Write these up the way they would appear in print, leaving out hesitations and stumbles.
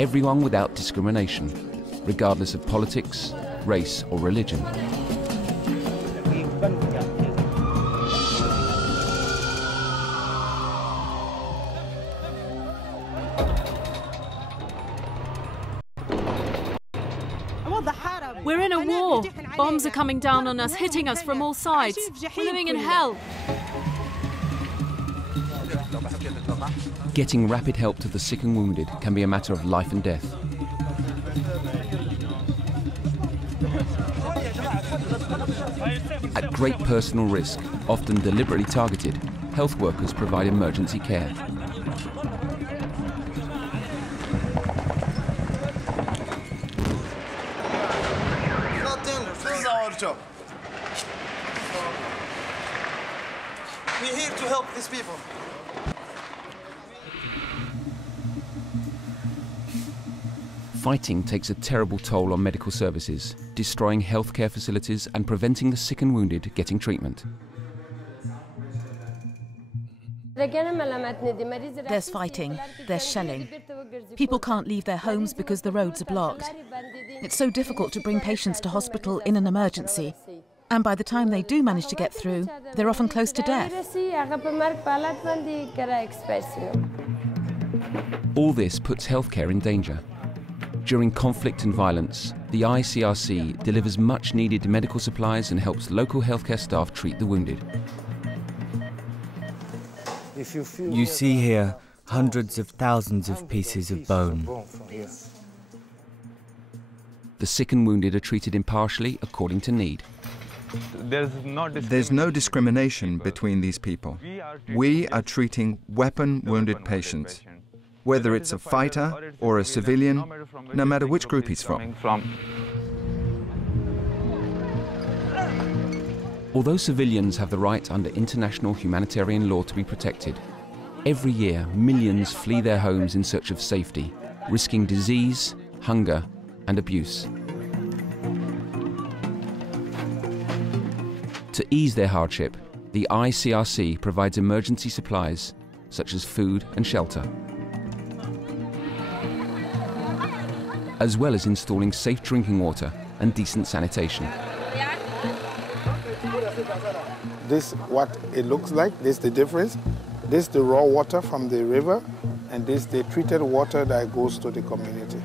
everyone without discrimination, regardless of politics, race or religion. We're in a war. Bombs are coming down on us, hitting us from all sides. We're living in hell. Getting rapid help to the sick and wounded can be a matter of life and death. At great personal risk, often deliberately targeted, health workers provide emergency care. We're here to help these people. Fighting takes a terrible toll on medical services, destroying healthcare facilities and preventing the sick and wounded getting treatment. There's fighting, there's shelling. People can't leave their homes because the roads are blocked. It's so difficult to bring patients to hospital in an emergency. And by the time they do manage to get through, they're often close to death. All this puts healthcare in danger. During conflict and violence, the ICRC delivers much-needed medical supplies and helps local healthcare staff treat the wounded. You see here hundreds of thousands of pieces of bone. The sick and wounded are treated impartially according to need. There's no discrimination between these people. We are treating weapon-wounded patients, whether it's a fighter or a civilian, no matter which group he's from. Although civilians have the right under international humanitarian law to be protected, every year millions flee their homes in search of safety, risking disease, hunger, and abuse. To ease their hardship, the ICRC provides emergency supplies such as food and shelter, as well as installing safe drinking water and decent sanitation. This is what it looks like. This is the difference. This is the raw water from the river, and this is the treated water that goes to the community.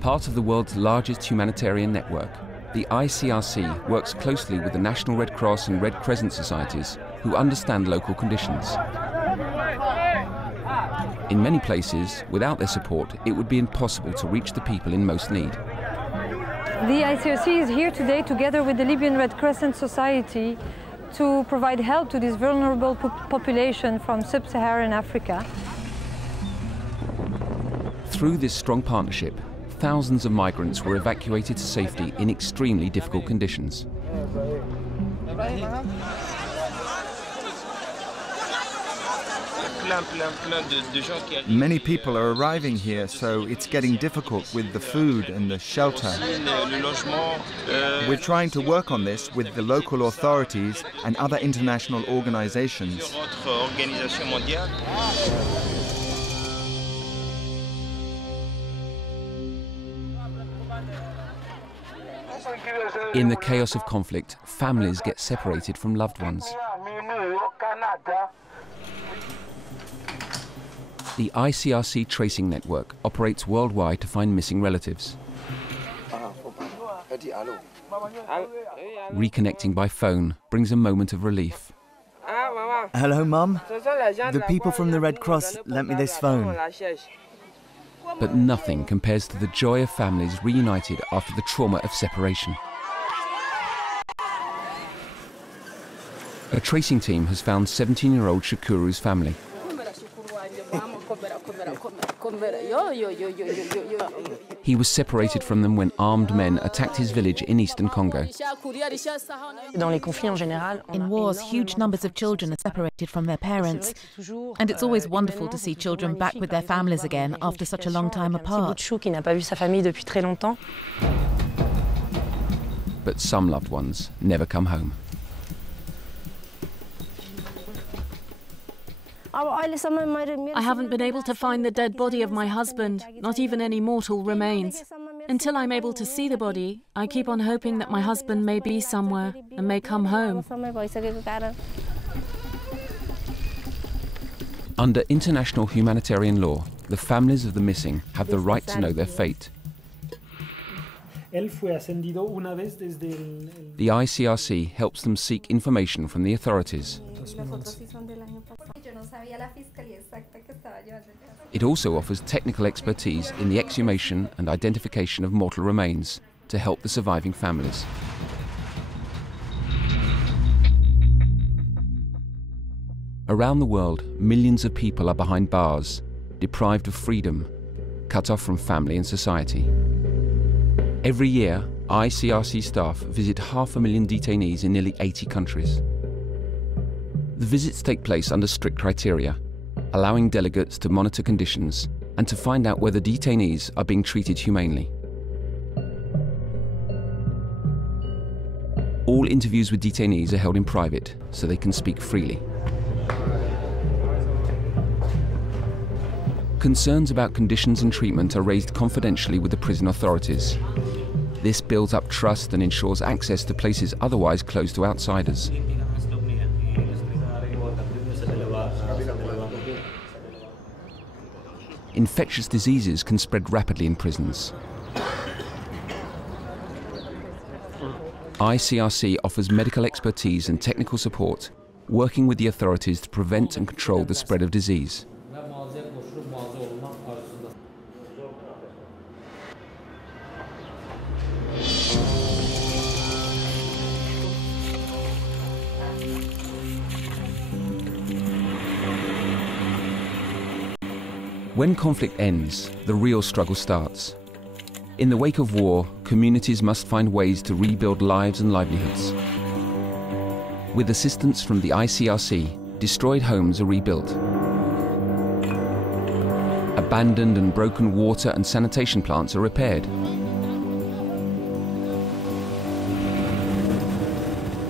Part of the world's largest humanitarian network, the ICRC works closely with the National Red Cross and Red Crescent societies who understand local conditions. In many places, without their support, it would be impossible to reach the people in most need. The ICRC is here today together with the Libyan Red Crescent Society to provide help to this vulnerable population from sub-Saharan Africa. Through this strong partnership, thousands of migrants were evacuated to safety in extremely difficult conditions. Many people are arriving here, so it's getting difficult with the food and the shelter. We're trying to work on this with the local authorities and other international organizations. In the chaos of conflict, families get separated from loved ones. The ICRC Tracing Network operates worldwide to find missing relatives. Reconnecting by phone brings a moment of relief. Hello, Mum. The people from the Red Cross lent me this phone. But nothing compares to the joy of families reunited after the trauma of separation. A tracing team has found 17-year-old Shakuru's family. He was separated from them when armed men attacked his village in eastern Congo. In wars, huge numbers of children are separated from their parents, and it's always wonderful to see children back with their families again after such a long time apart. But some loved ones never come home. I haven't been able to find the dead body of my husband, not even any mortal remains. Until I'm able to see the body, I keep on hoping that my husband may be somewhere and may come home. Under international humanitarian law, the families of the missing have the right to know their fate. The ICRC helps them seek information from the authorities. It also offers technical expertise in the exhumation and identification of mortal remains to help the surviving families. Around the world, millions of people are behind bars, deprived of freedom, cut off from family and society. Every year, ICRC staff visit 500,000 detainees in nearly 80 countries. The visits take place under strict criteria, allowing delegates to monitor conditions and to find out whether detainees are being treated humanely. All interviews with detainees are held in private, so they can speak freely. Concerns about conditions and treatment are raised confidentially with the prison authorities. This builds up trust and ensures access to places otherwise closed to outsiders. Infectious diseases can spread rapidly in prisons. ICRC offers medical expertise and technical support, working with the authorities to prevent and control the spread of disease. When conflict ends, the real struggle starts. In the wake of war, communities must find ways to rebuild lives and livelihoods. With assistance from the ICRC, destroyed homes are rebuilt. Abandoned and broken water and sanitation plants are repaired.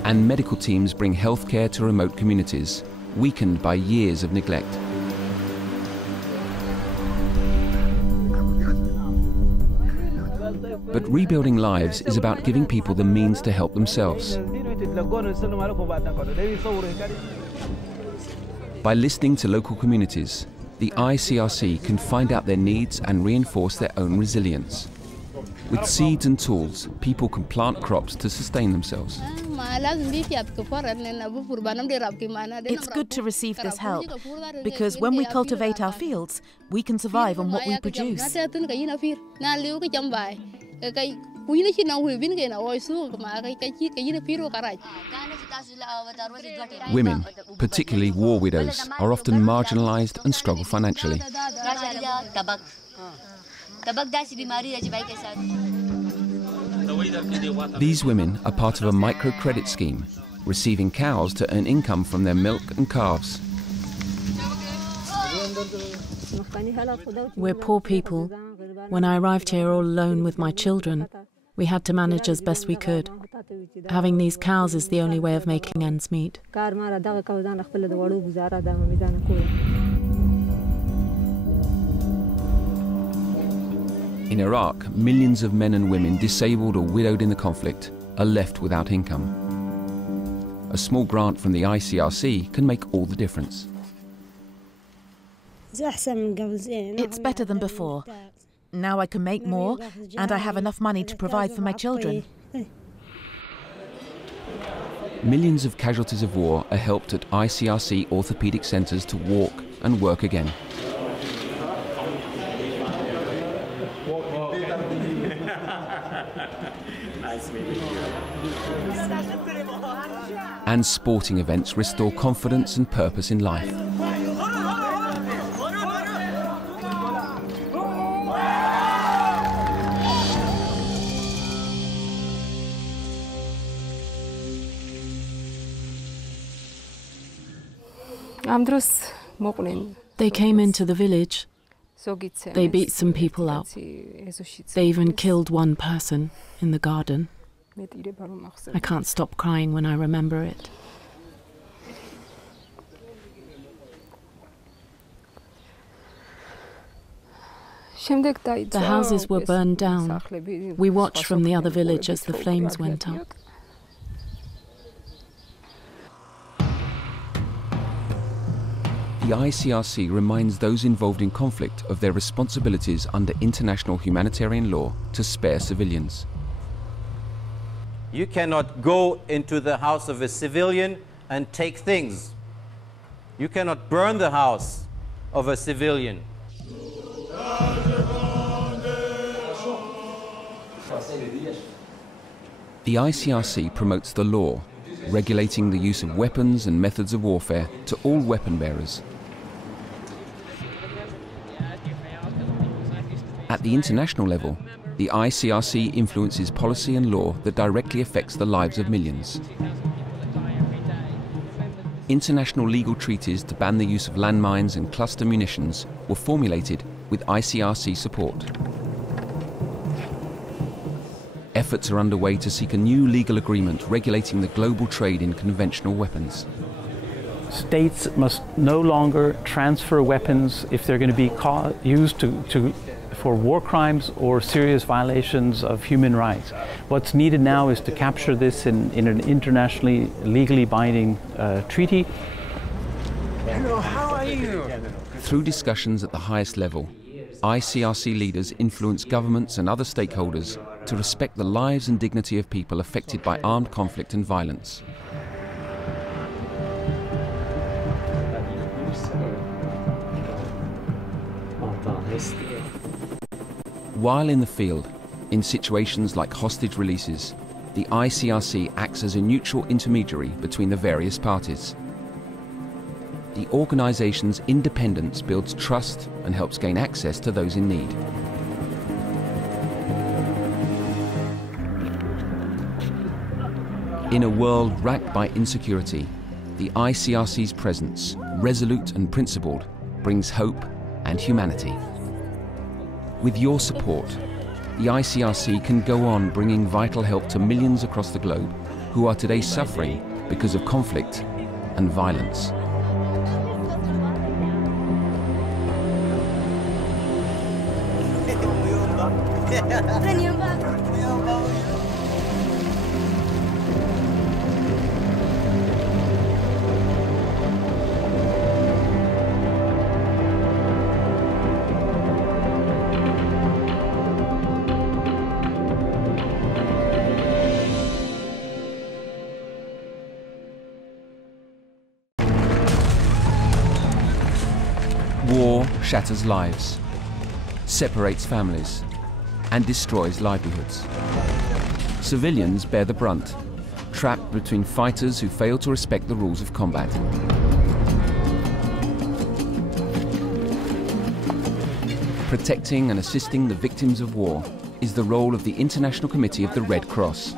And medical teams bring healthcare to remote communities, weakened by years of neglect. But rebuilding lives is about giving people the means to help themselves. By listening to local communities, the ICRC can find out their needs and reinforce their own resilience. With seeds and tools, people can plant crops to sustain themselves. It's good to receive this help, because when we cultivate our fields, we can survive on what we produce. Women, particularly war widows, are often marginalized and struggle financially. These women are part of a microcredit scheme, receiving cows to earn income from their milk and calves. We're poor people. When I arrived here all alone with my children, we had to manage as best we could. Having these cows is the only way of making ends meet. In Iraq, millions of men and women disabled or widowed in the conflict are left without income. A small grant from the ICRC can make all the difference. It's better than before. Now I can make more, and I have enough money to provide for my children. Millions of casualties of war are helped at ICRC orthopedic centres to walk and work again. And sporting events restore confidence and purpose in life. They came into the village. They beat some people up. They even killed one person in the garden. I can't stop crying when I remember it. The houses were burned down. We watched from the other village as the flames went up. The ICRC reminds those involved in conflict of their responsibilities under international humanitarian law to spare civilians. You cannot go into the house of a civilian and take things. You cannot burn the house of a civilian. The ICRC promotes the law, regulating the use of weapons and methods of warfare to all weapon bearers. At the international level, the ICRC influences policy and law that directly affects the lives of millions. International legal treaties to ban the use of landmines and cluster munitions were formulated with ICRC support. Efforts are underway to seek a new legal agreement regulating the global trade in conventional weapons. States must no longer transfer weapons if they're going to be used for war crimes or serious violations of human rights. What's needed now is to capture this in an internationally legally binding treaty. Hello, how are you? Through discussions at the highest level, ICRC leaders influence governments and other stakeholders to respect the lives and dignity of people affected by armed conflict and violence. While in the field, in situations like hostage releases, the ICRC acts as a neutral intermediary between the various parties. The organization's independence builds trust and helps gain access to those in need. In a world racked by insecurity, the ICRC's presence, resolute and principled, brings hope and humanity. With your support, the ICRC can go on bringing vital help to millions across the globe who are today suffering because of conflict and violence. War shatters lives, separates families, and destroys livelihoods. Civilians bear the brunt, trapped between fighters who fail to respect the rules of combat. Protecting and assisting the victims of war is the role of the International Committee of the Red Cross.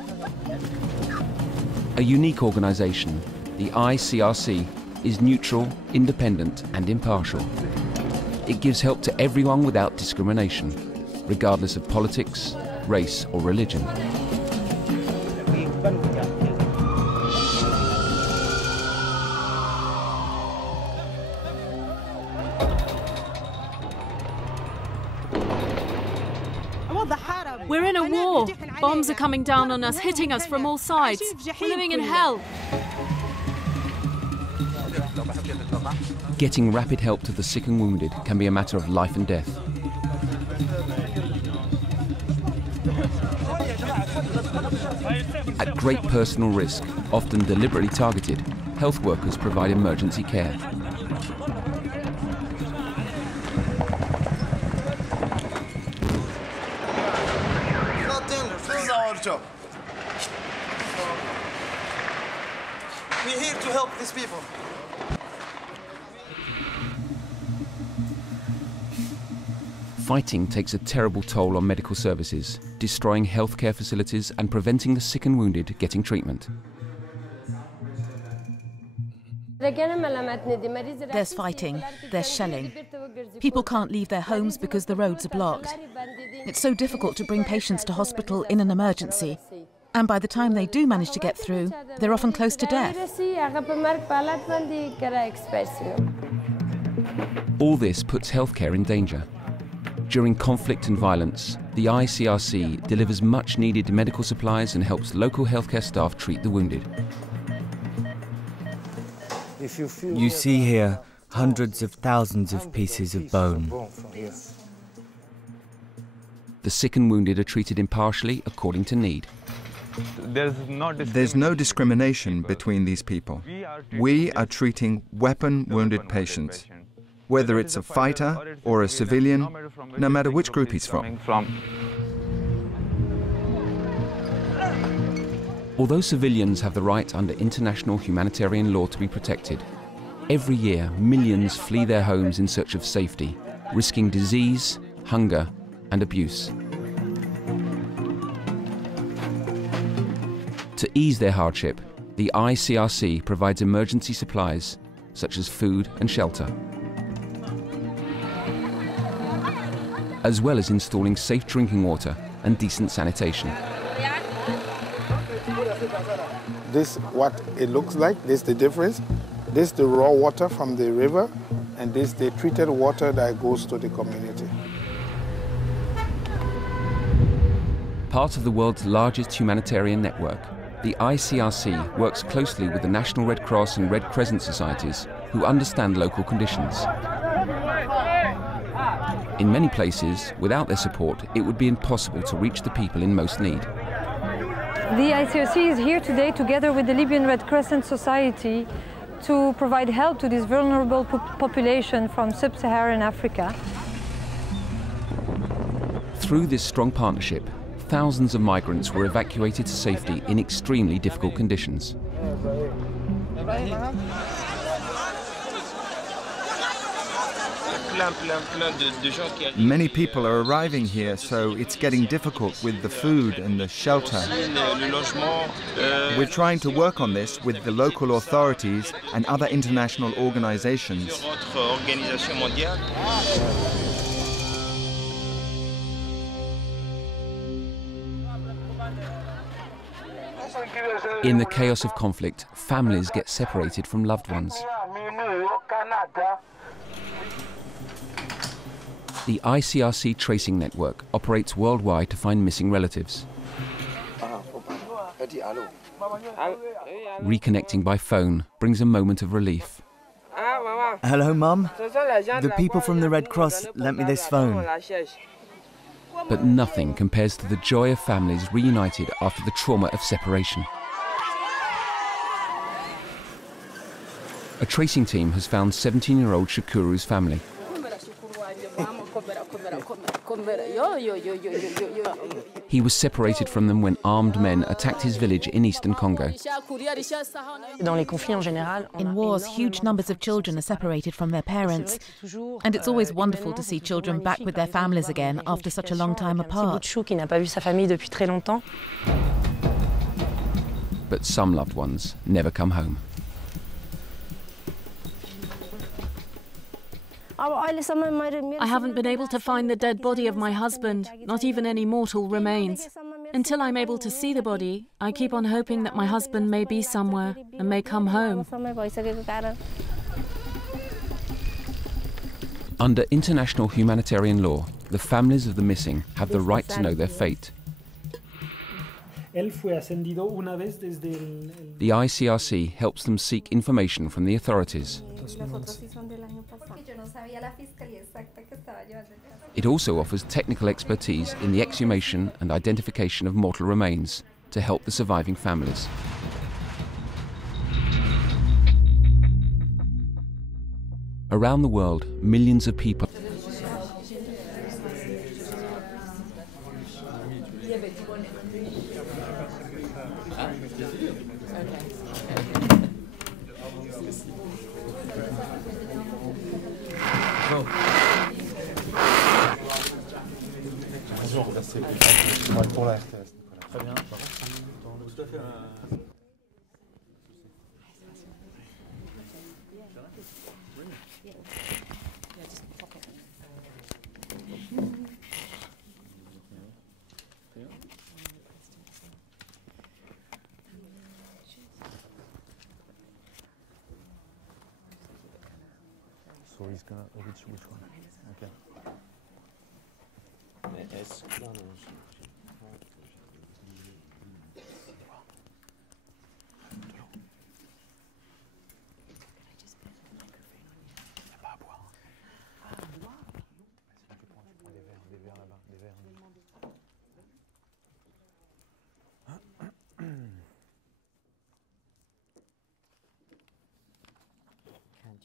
A unique organization, the ICRC is neutral, independent, and impartial. It gives help to everyone without discrimination, regardless of politics, race, or religion. We're in a war. Bombs are coming down on us, hitting us from all sides. We're living in hell. Getting rapid help to the sick and wounded can be a matter of life and death. At great personal risk, often deliberately targeted, health workers provide emergency care. This is our job. We're here to help these people. Fighting takes a terrible toll on medical services, destroying healthcare facilities and preventing the sick and wounded getting treatment. There's fighting, there's shelling. People can't leave their homes because the roads are blocked. It's so difficult to bring patients to hospital in an emergency. And by the time they do manage to get through, they're often close to death. All this puts healthcare in danger. During conflict and violence, the ICRC delivers much-needed medical supplies and helps local healthcare staff treat the wounded. You see here hundreds of thousands of pieces of bone. The sick and wounded are treated impartially according to need. There's no discrimination between these people. We are treating weapon-wounded patients, whether it's a fighter or a civilian, no matter which group he's from. Although civilians have the right under international humanitarian law to be protected, every year millions flee their homes in search of safety, risking disease, hunger, and abuse. To ease their hardship, the ICRC provides emergency supplies such as food and shelter, as well as installing safe drinking water and decent sanitation. This is what it looks like. This is the difference. This is the raw water from the river, and this is the treated water that goes to the community. Part of the world's largest humanitarian network, the ICRC works closely with the National Red Cross and Red Crescent societies who understand local conditions. In many places, without their support, it would be impossible to reach the people in most need. The ICRC is here today together with the Libyan Red Crescent Society to provide help to this vulnerable population from sub-Saharan Africa. Through this strong partnership, thousands of migrants were evacuated to safety in extremely difficult conditions. Many people are arriving here, so it's getting difficult with the food and the shelter. We're trying to work on this with the local authorities and other international organizations. In the chaos of conflict, families get separated from loved ones. The ICRC Tracing Network operates worldwide to find missing relatives. Reconnecting by phone brings a moment of relief. Hello, Mum. The people from the Red Cross lent me this phone. But nothing compares to the joy of families reunited after the trauma of separation. A tracing team has found 17-year-old Shakuru's family. He was separated from them when armed men attacked his village in eastern Congo. In wars, huge numbers of children are separated from their parents, and it's always wonderful to see children back with their families again after such a long time apart. But some loved ones never come home. I haven't been able to find the dead body of my husband, not even any mortal remains. Until I'm able to see the body, I keep on hoping that my husband may be somewhere and may come home. Under international humanitarian law, the families of the missing have the right to know their fate. The ICRC helps them seek information from the authorities. It also offers technical expertise in the exhumation and identification of mortal remains to help the surviving families. Around the world, millions of people So he's gonna which one? Okay.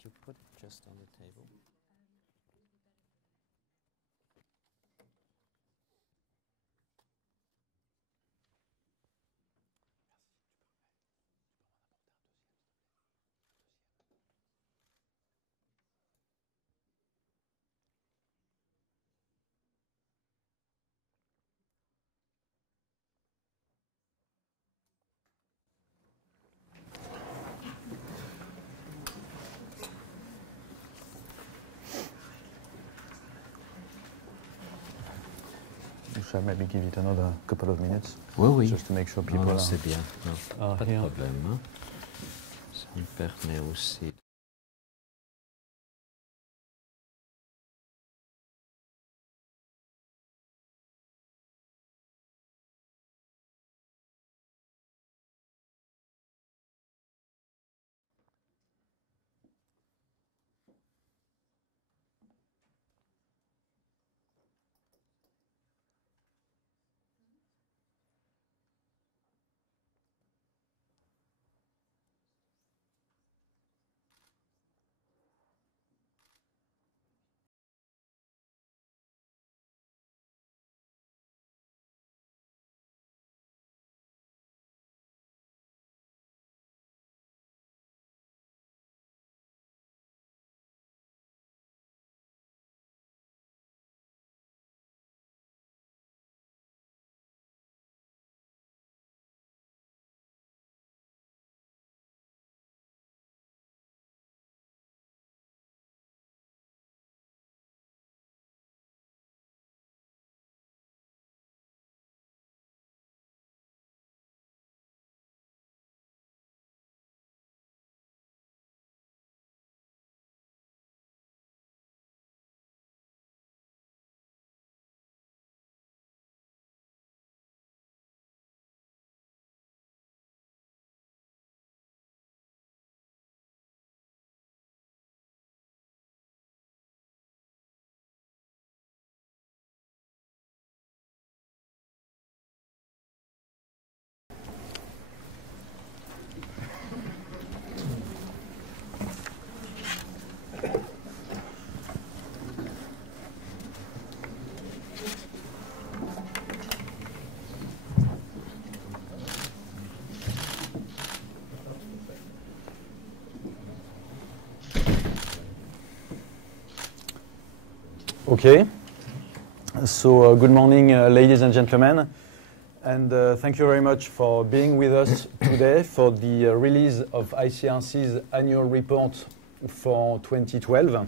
you put it just on the table? Shall I maybe give it another couple of minutes? Oui, oui. Just to make sure people are... c'est bien. Non, pas de problème. Hein. Ça me permet aussi... Okay, so good morning, ladies and gentlemen, and thank you very much for being with us today for the release of ICRC's annual report for 2012.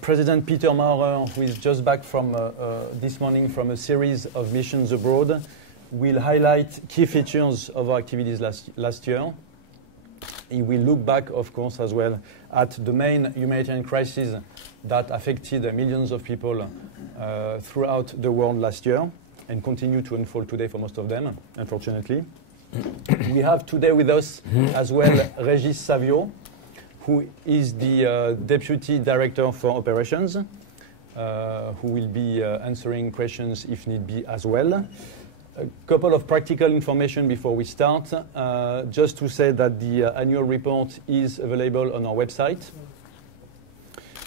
President Peter Maurer, who is just back from this morning from a series of missions abroad, will highlight key features of our activities last year. He will look back, of course, as well at the main humanitarian crises that affected millions of people throughout the world last year and continue to unfold today for most of them, unfortunately. We have today with us as well Régis Savio, who is the Deputy Director for Operations, who will be answering questions if need be as well. A couple of practical information before we start. Just to say that the annual report is available on our website.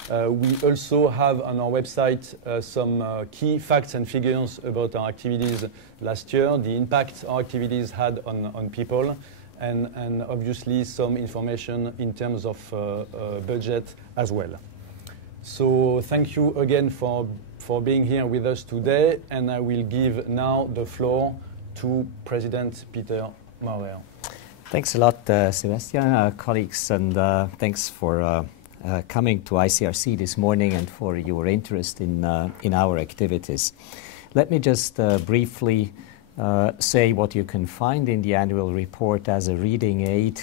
We also have on our website some key facts and figures about our activities last year, the impact our activities had on people, and obviously some information in terms of budget as well. So thank you again for being here with us today, and I will give now the floor to President Peter Maurer. Thanks a lot, Sebastian, colleagues, and thanks for coming to ICRC this morning and for your interest in our activities. Let me just briefly say what you can find in the annual report as a reading aid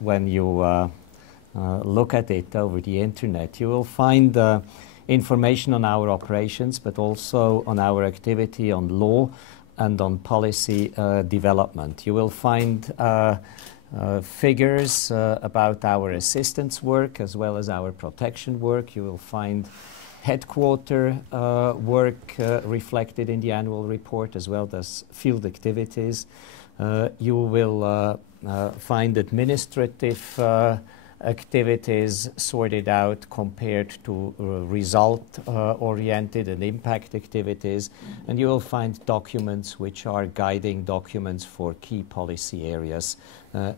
when you look at it over the internet. You will find information on our operations, but also on our activity on law and on policy development. You will find figures about our assistance work as well as our protection work. You will find headquarter work reflected in the annual report as well as field activities. You will find administrative activities sorted out compared to result-oriented and impact activities. And you will find documents which are guiding documents for key policy areas.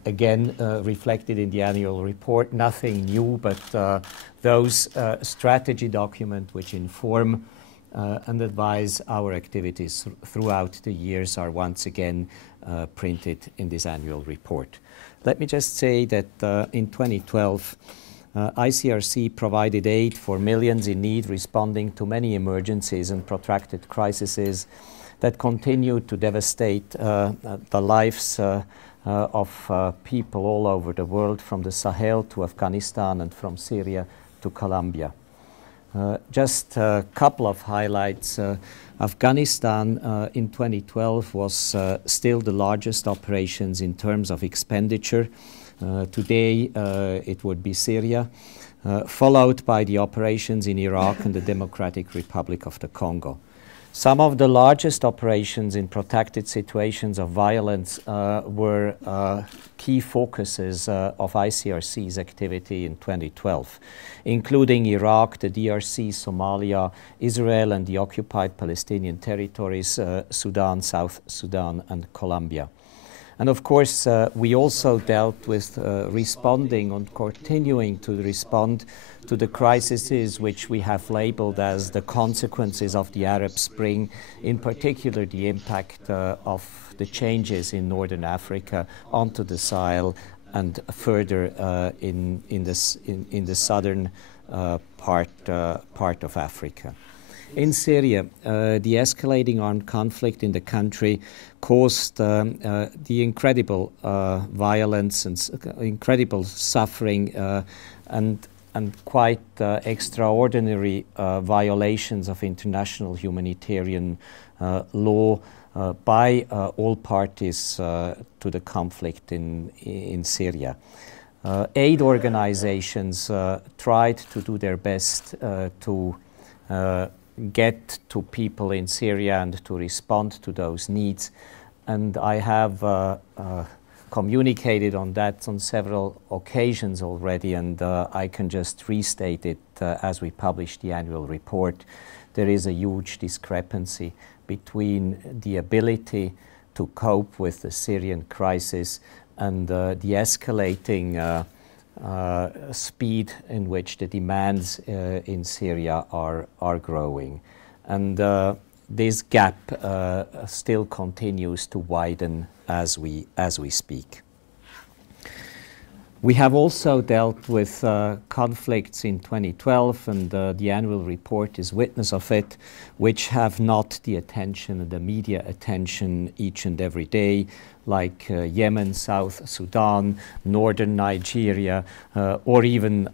Again, reflected in the annual report, nothing new, but those strategy documents which inform and advise our activities throughout the years are once again printed in this annual report. Let me just say that in 2012, ICRC provided aid for millions in need, responding to many emergencies and protracted crises that continue to devastate the lives of people all over the world, from the Sahel to Afghanistan and from Syria to Colombia. Just a couple of highlights. Afghanistan in 2012 was still the largest operations in terms of expenditure. Today it would be Syria, followed by the operations in Iraq and the Democratic Republic of the Congo. Some of the largest operations in protected situations of violence were key focuses of ICRC's activity in 2012, including Iraq, the DRC, Somalia, Israel and the occupied Palestinian territories, Sudan, South Sudan and Colombia. And of course, we also dealt with responding and continuing to respond to the crises which we have labeled as the consequences of the Arab Spring, in particular the impact of the changes in Northern Africa onto the Sahel and further in the southern part of Africa. In Syria, the escalating armed conflict in the country caused the incredible violence and incredible suffering and quite extraordinary violations of international humanitarian law by all parties to the conflict in Syria. Aid organizations tried to do their best to get to people in Syria and to respond to those needs. And I have communicated on that on several occasions already, and I can just restate it as we publish the annual report. There is a huge discrepancy between the ability to cope with the Syrian crisis and the escalating speed in which the demands in Syria are growing. And this gap still continues to widen as we speak. We have also dealt with conflicts in 2012, and the annual report is witness of it, which have not the attention, the media attention each and every day, like Yemen, South Sudan, northern Nigeria, or even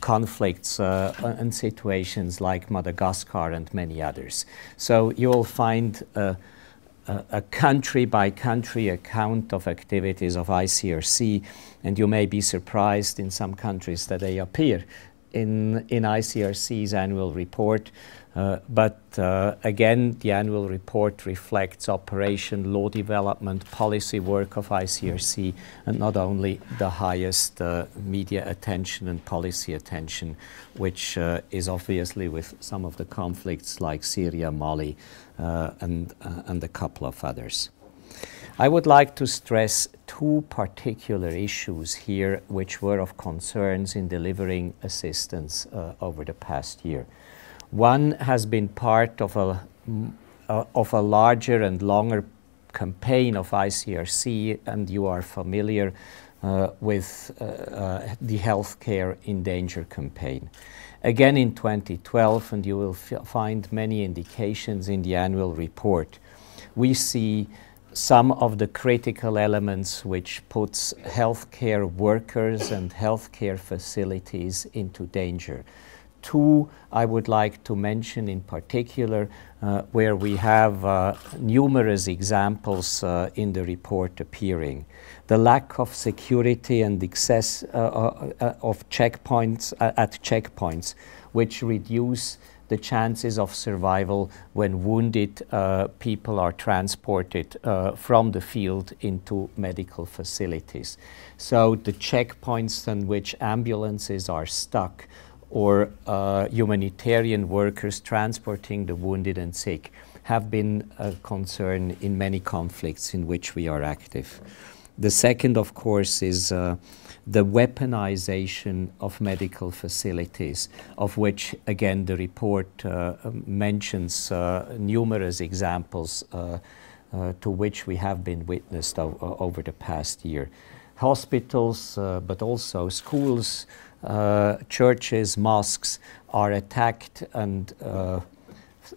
conflicts and situations like Madagascar and many others. So you'll find a country-by-country account of activities of ICRC, and you may be surprised in some countries that they appear in ICRC's annual report. But again, the annual report reflects operation, law development, policy work of ICRC, and not only the highest media attention and policy attention, which is obviously with some of the conflicts like Syria, Mali, and a couple of others. I would like to stress two particular issues here which were of concerns in delivering assistance over the past year. One has been part of a larger and longer campaign of ICRC, and you are familiar with the Healthcare in Danger campaign. Again in 2012, and you will find many indications in the annual report, we see some of the critical elements which puts healthcare workers and healthcare facilities into danger. Two I would like to mention in particular, where we have numerous examples in the report appearing. The lack of security and excess of checkpoints at checkpoints, which reduce the chances of survival when wounded people are transported from the field into medical facilities. So the checkpoints on which ambulances are stuck, or humanitarian workers transporting the wounded and sick, have been a concern in many conflicts in which we are active. The second, of course, is the weaponization of medical facilities, of which, again, the report mentions numerous examples to which we have been witnessed over the past year. Hospitals, but also schools, churches, mosques are attacked, and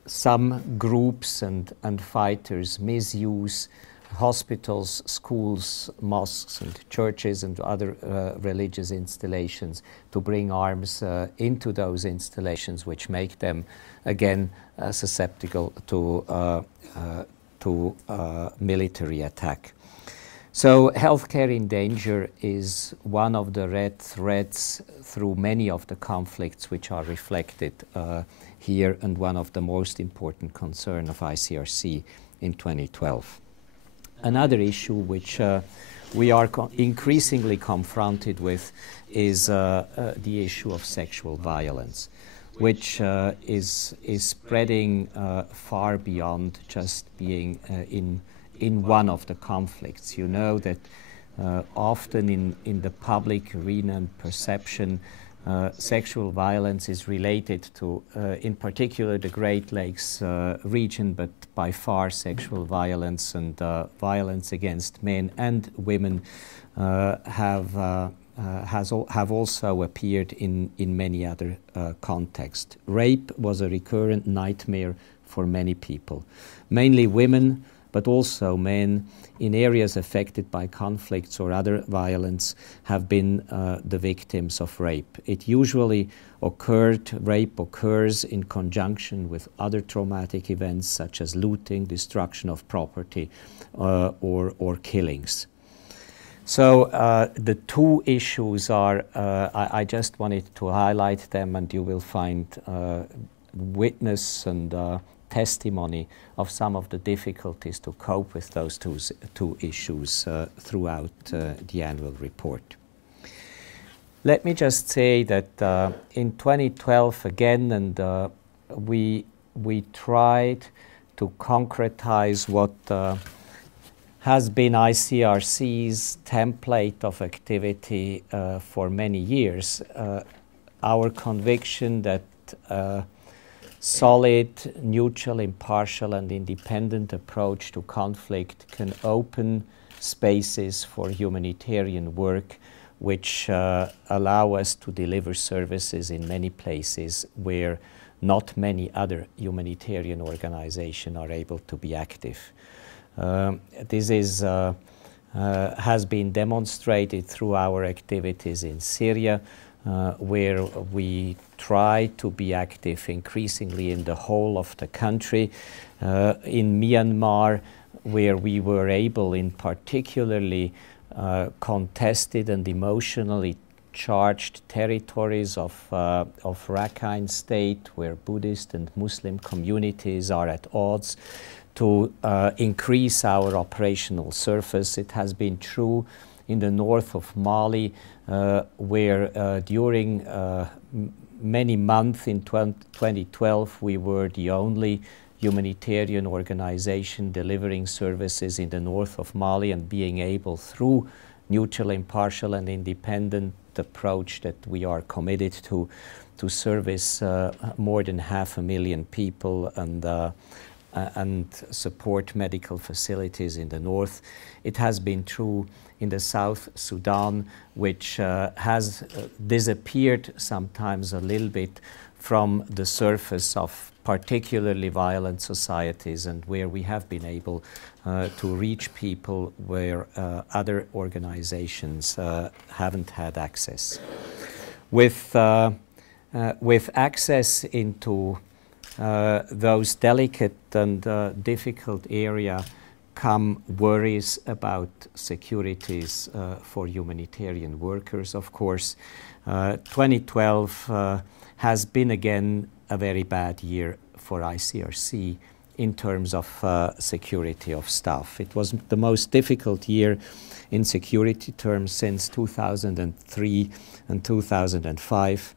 some groups and fighters misuse hospitals, schools, mosques and churches and other religious installations to bring arms into those installations, which make them again susceptible to military attack. So healthcare in danger is one of the red threads through many of the conflicts which are reflected here, and one of the most important concerns of ICRC in 2012. Another issue which we are increasingly confronted with is the issue of sexual violence, which is spreading far beyond just being in one of the conflicts. You know that often in the public arena and perception, sexual violence is related to, in particular, the Great Lakes region, but by far sexual violence and violence against men and women have also appeared in many other contexts. Rape was a recurrent nightmare for many people, mainly women, but also men in areas affected by conflicts or other violence have been the victims of rape. It usually rape occurs in conjunction with other traumatic events such as looting, destruction of property, or killings. So the two issues are, I just wanted to highlight them, and you will find witness and testimony of some of the difficulties to cope with those two issues throughout the annual report. Let me just say that in 2012 again, and we tried to concretize what has been ICRC's template of activity for many years. Our conviction that solid, neutral, impartial, and independent approach to conflict can open spaces for humanitarian work, which allow us to deliver services in many places where not many other humanitarian organizations are able to be active. This has been demonstrated through our activities in Syria, where we try to be active increasingly in the whole of the country. In Myanmar, where we were able, in particularly contested and emotionally charged territories of Rakhine State, where Buddhist and Muslim communities are at odds, to increase our operational surface. It has been true in the north of Mali, where during many months in 2012 we were the only humanitarian organization delivering services in the north of Mali, and being able, through neutral, impartial, and independent approach that we are committed to service more than 500,000 people and support medical facilities in the north. It has been true in the South Sudan, which has disappeared sometimes a little bit from the surface of particularly violent societies, and where we have been able to reach people where other organizations haven't had access. With access into those delicate and difficult areas come worries about securities for humanitarian workers, of course. 2012 has been again a very bad year for ICRC in terms of security of staff. It was the most difficult year in security terms since 2003 and 2005.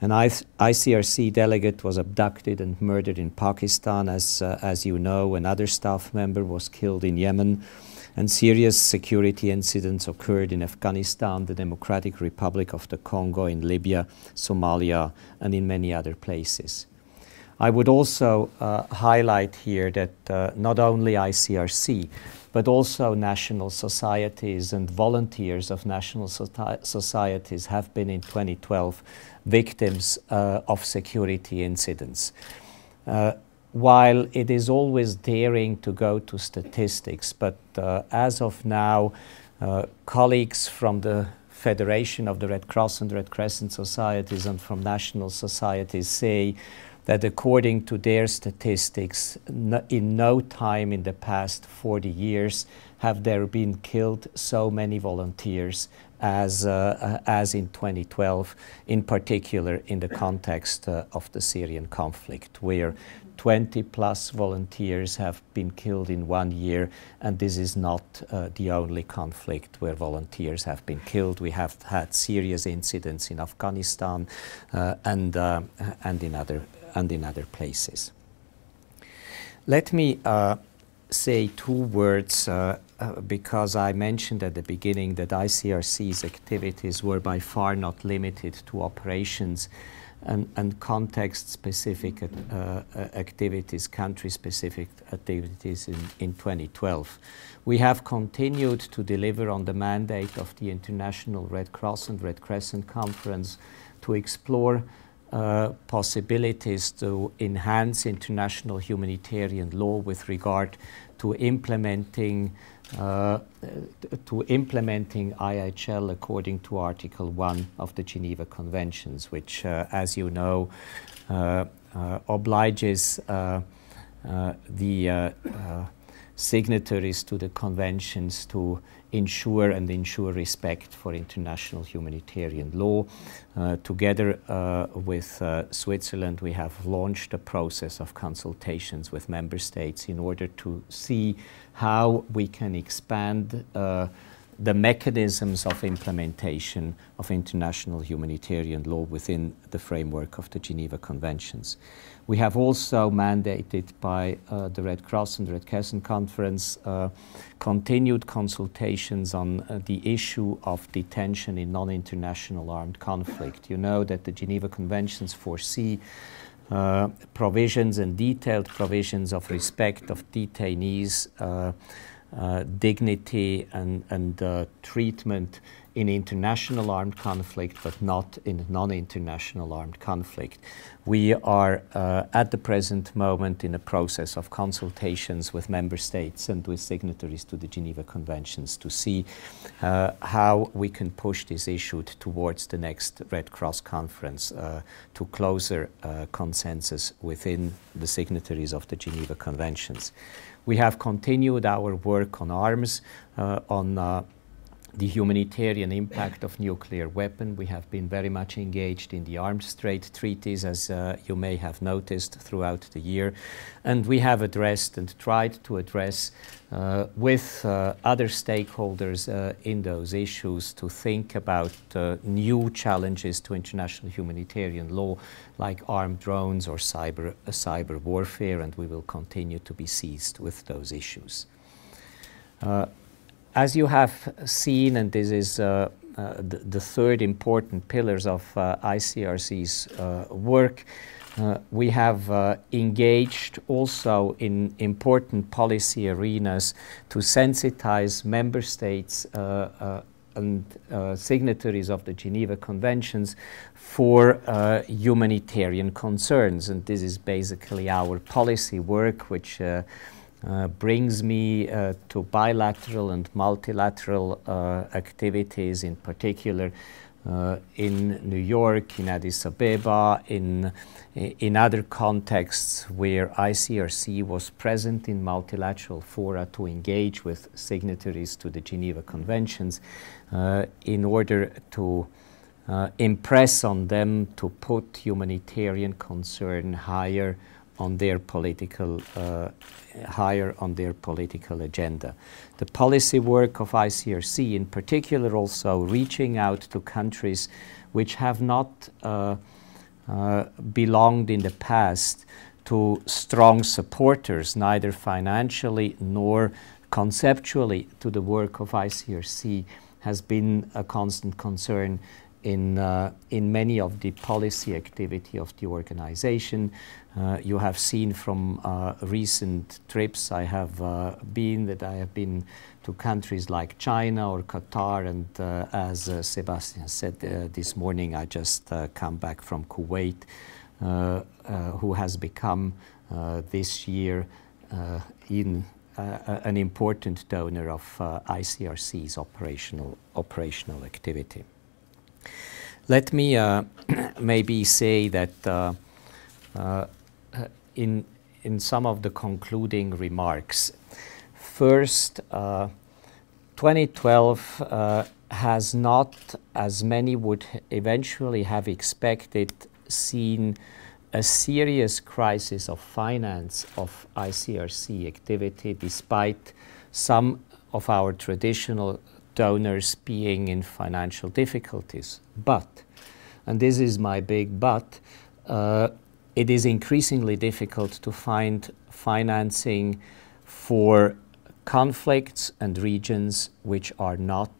An ICRC delegate was abducted and murdered in Pakistan, as you know. Another staff member was killed in Yemen, and serious security incidents occurred in Afghanistan, the Democratic Republic of the Congo, in Libya, Somalia, and in many other places. I would also highlight here that not only ICRC, but also national societies and volunteers of national societies have been in 2012 victims of security incidents. While it is always daring to go to statistics, but as of now, colleagues from the Federation of the Red Cross and Red Crescent Societies and from national societies say that according to their statistics, in no time in the past 40 years have there been killed so many volunteers as in 2012, in particular in the context of the Syrian conflict, where 20+ volunteers have been killed in 1 year, and this is not the only conflict where volunteers have been killed. We have had serious incidents in Afghanistan and in other places. Let me say 2 words because I mentioned at the beginning that ICRC's activities were by far not limited to operations and context-specific activities, country-specific activities in 2012. We have continued to deliver on the mandate of the International Red Cross and Red Crescent Conference to explore possibilities to enhance international humanitarian law with regard to implementing IHL according to Article 1 of the Geneva Conventions, which, as you know, obliges the signatories to the conventions to ensure respect for international humanitarian law. Together with Switzerland, we have launched a process of consultations with member states in order to see how we can expand the mechanisms of implementation of international humanitarian law within the framework of the Geneva Conventions. We have also mandated by the Red Cross and Red Crescent Conference continued consultations on the issue of detention in non-international armed conflict. You know that the Geneva Conventions foresee provisions and detailed provisions of respect of detainees, dignity and treatment in international armed conflict, but not in non-international armed conflict. We are at the present moment in a process of consultations with member states and with signatories to the Geneva Conventions to see how we can push this issue towards the next Red Cross conference to closer consensus within the signatories of the Geneva Conventions. We have continued our work on arms, on the humanitarian impact of nuclear weapon. We have been very much engaged in the arms trade treaties, as you may have noticed throughout the year. And we have addressed and tried to address with other stakeholders in those issues to think about new challenges to international humanitarian law, like armed drones or cyber warfare, and we will continue to be seized with those issues. As you have seen, and this is the third important pillars of ICRC's work, we have engaged also in important policy arenas to sensitize member states and signatories of the Geneva Conventions for humanitarian concerns. And this is basically our policy work, which brings me to bilateral and multilateral activities, in particular in New York, in Addis Abeba, in other contexts where ICRC was present in multilateral fora to engage with signatories to the Geneva Conventions in order to impress on them to put humanitarian concern higher on their political agenda. The policy work of ICRC, in particular, also reaching out to countries which have not belonged in the past to strong supporters, neither financially nor conceptually, to the work of ICRC, has been a constant concern in many of the policy activity of the organization. You have seen from recent trips I have been to countries like China or Qatar, and as Sebastian said this morning, I just come back from Kuwait, who has become this year an important donor of ICRC's operational activity. Let me maybe say that in some of the concluding remarks. First, 2012 has not, as many would eventually have expected, seen a serious crisis of finance of ICRC activity, despite some of our traditional donors being in financial difficulties. But, and this is my big but, it is increasingly difficult to find financing for conflicts and regions which are not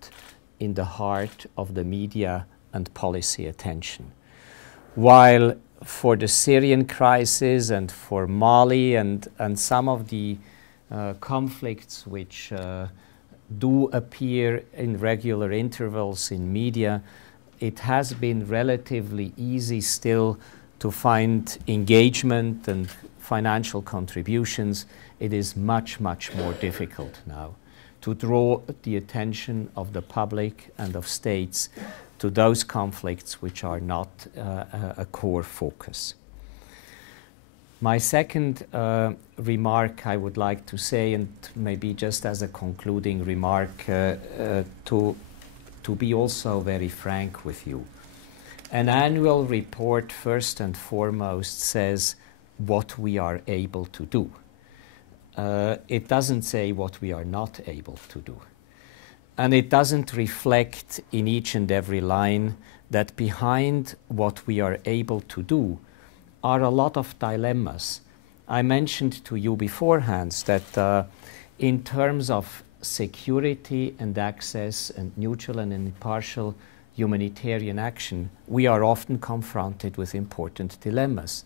in the heart of the media and policy attention. While for the Syrian crisis and for Mali and some of the conflicts which do appear in regular intervals in media, it has been relatively easy still to find engagement and financial contributions. It is much, much more difficult now to draw the attention of the public and of states to those conflicts which are not a core focus. My second remark I would like to say, and maybe just as a concluding remark, to be also very frank with you. An annual report, first and foremost, says what we are able to do. It doesn't say what we are not able to do. And it doesn't reflect in each and every line that behind what we are able to do are a lot of dilemmas. I mentioned to you beforehand that in terms of security and access and neutral and impartial humanitarian action, we are often confronted with important dilemmas.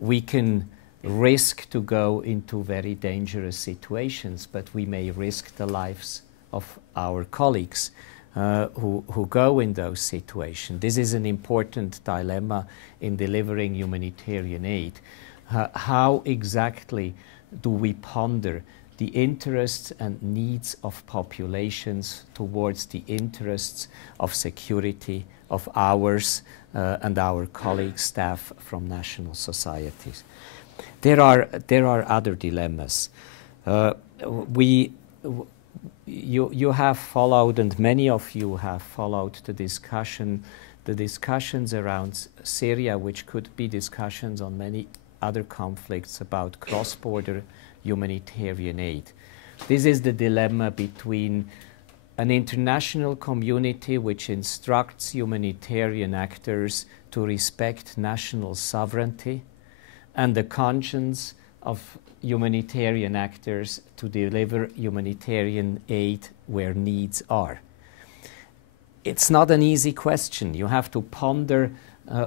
We can risk to go into very dangerous situations, but we may risk the lives of our colleagues who go in those situations. This is an important dilemma in delivering humanitarian aid. How exactly do we ponder the interests and needs of populations towards the interests of security of ours and our colleagues, staff from national societies? There are other dilemmas. You have followed, and many of you have followed the discussions around Syria, which could be discussions on many other conflicts about cross-border humanitarian aid. This is the dilemma between an international community which instructs humanitarian actors to respect national sovereignty and the conscience of humanitarian actors to deliver humanitarian aid where needs are. It's not an easy question. You have to ponder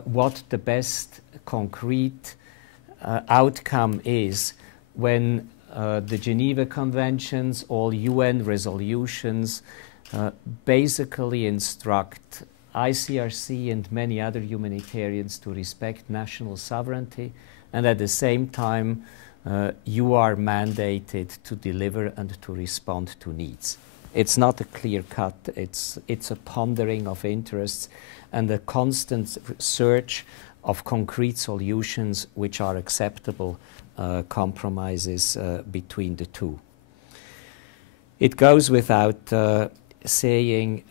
what the best concrete outcome is when the Geneva Conventions, all UN resolutions basically instruct ICRC and many other humanitarians to respect national sovereignty, and at the same time you are mandated to deliver and to respond to needs. It's not a clear cut, it's a pondering of interests and a constant search of concrete solutions which are acceptable compromises between the two. It goes without saying,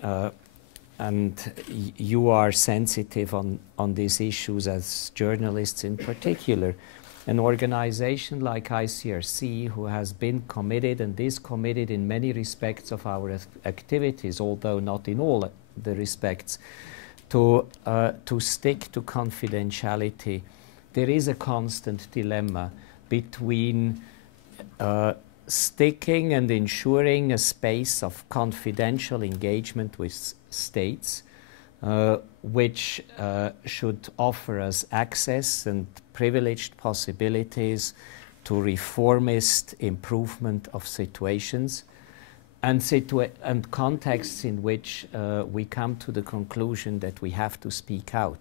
you are sensitive on these issues as journalists in particular. An organization like ICRC, who has been committed and is committed in many respects of our activities, although not in all the respects, to stick to confidentiality. There is a constant dilemma between sticking and ensuring a space of confidential engagement with states, which should offer us access and privileged possibilities to reformist improvement of situations, and contexts in which we come to the conclusion that we have to speak out.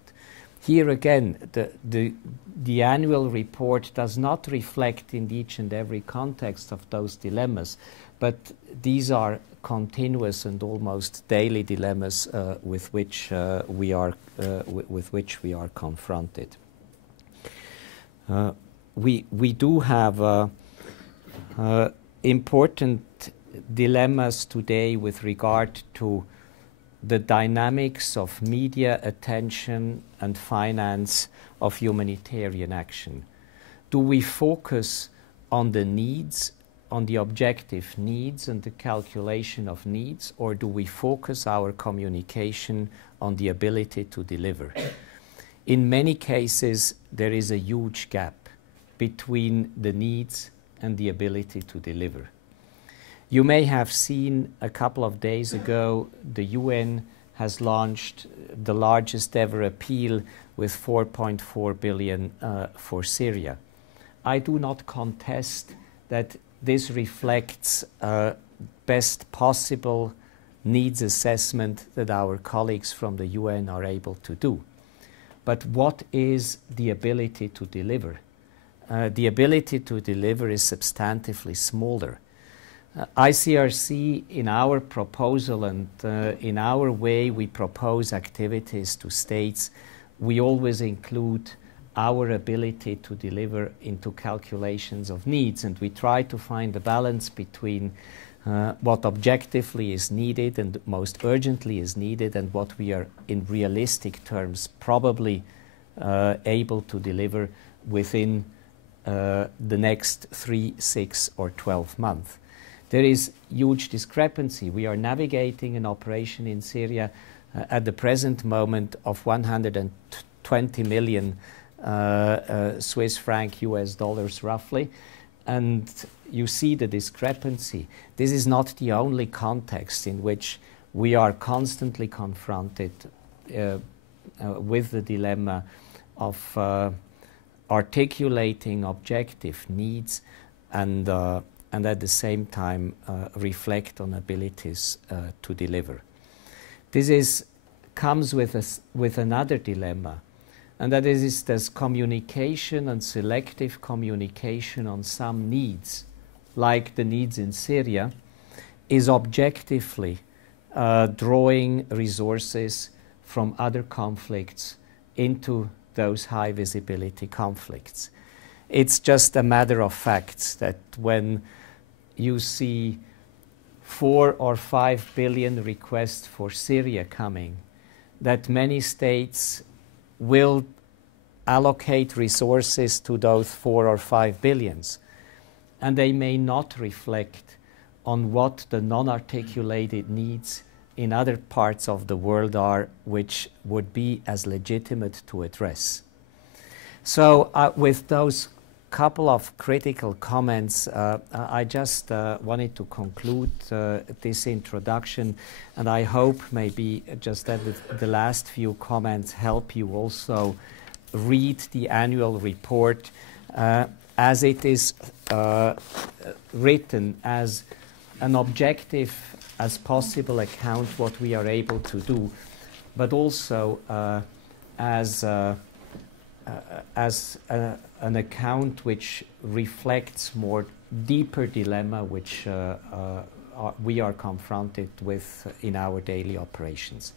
Here again, the annual report does not reflect in each and every context of those dilemmas, but these are continuous and almost daily dilemmas with which we are confronted. We do have important dilemmas today with regard to the dynamics of media attention and finance of humanitarian action. Do we focus on the needs, on the objective needs and the calculation of needs, or do we focus our communication on the ability to deliver? In many cases, there is a huge gap between the needs and the ability to deliver. You may have seen a couple of days ago, the UN has launched the largest ever appeal with 4.4 billion for Syria. I do not contest that this reflects best possible needs assessment that our colleagues from the UN are able to do. But what is the ability to deliver? The ability to deliver is substantively smaller. ICRC, in our proposal and in our way we propose activities to states, we always include our ability to deliver into calculations of needs, and we try to find a balance between what objectively is needed and most urgently is needed and what we are in realistic terms probably able to deliver within the next 3, 6 or 12 months. There is huge discrepancy. We are navigating an operation in Syria at the present moment of 120 million Swiss franc, US dollars roughly, and you see the discrepancy. This is not the only context in which we are constantly confronted with the dilemma of articulating objective needs and at the same time reflect on abilities to deliver. This comes with another dilemma, and that is this communication and selective communication on some needs, like the needs in Syria, is objectively drawing resources from other conflicts into those high visibility conflicts. It's just a matter of facts that when you see 4 or 5 billion requests for Syria coming, that many states will allocate resources to those 4 or 5 billions, and they may not reflect on what the non-articulated needs in other parts of the world are, which would be as legitimate to address. So with those couple of critical comments, I just wanted to conclude this introduction, and I hope maybe just that the last few comments help you also read the annual report as it is written as an objective as possible account what we are able to do, but also as an account which reflects more deeper dilemma which we are confronted with in our daily operations.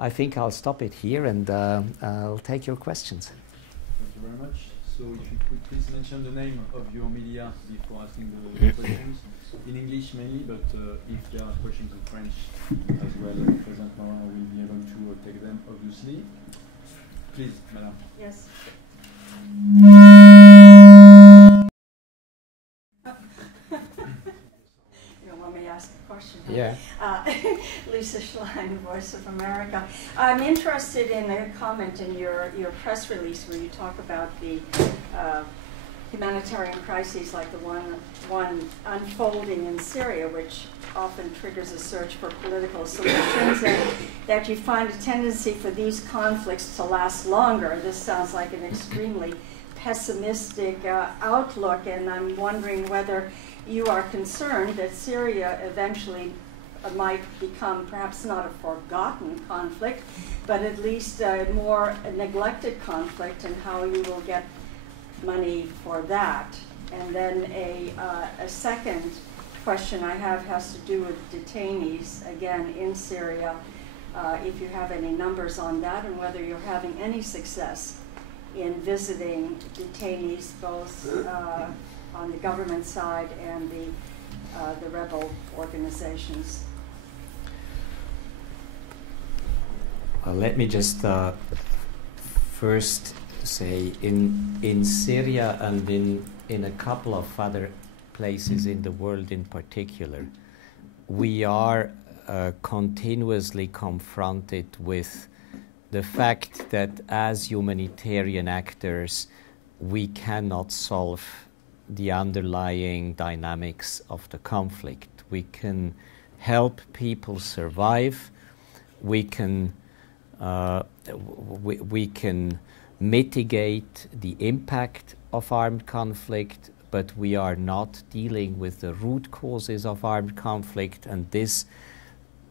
I think I'll stop it here and I'll take your questions. Thank you very much. So if you could please mention the name of your media before asking the questions. In English mainly, but if there are questions in French as well, President Maurer will be able to take them, obviously. Please, Madam. Yes. You don't want me to ask a question? Yeah. Lisa Schlein, Voice of America. I'm interested in a comment in your press release where you talk about the humanitarian crises like the one unfolding in Syria, which often triggers a search for political solutions, and that you find a tendency for these conflicts to last longer. This sounds like an extremely pessimistic outlook, and I'm wondering whether you are concerned that Syria eventually might become perhaps not a forgotten conflict, but at least a more neglected conflict, and how you will get money for that. And then a second question I have has to do with detainees, again, in Syria, if you have any numbers on that, and whether you're having any success in visiting detainees, both on the government side and the rebel organizations. Let me just first say in Syria and in a couple of other places in the world in particular, we are continuously confronted with the fact that as humanitarian actors we cannot solve the underlying dynamics of the conflict. We can help people survive, we can mitigate the impact of armed conflict, but we are not dealing with the root causes of armed conflict, and this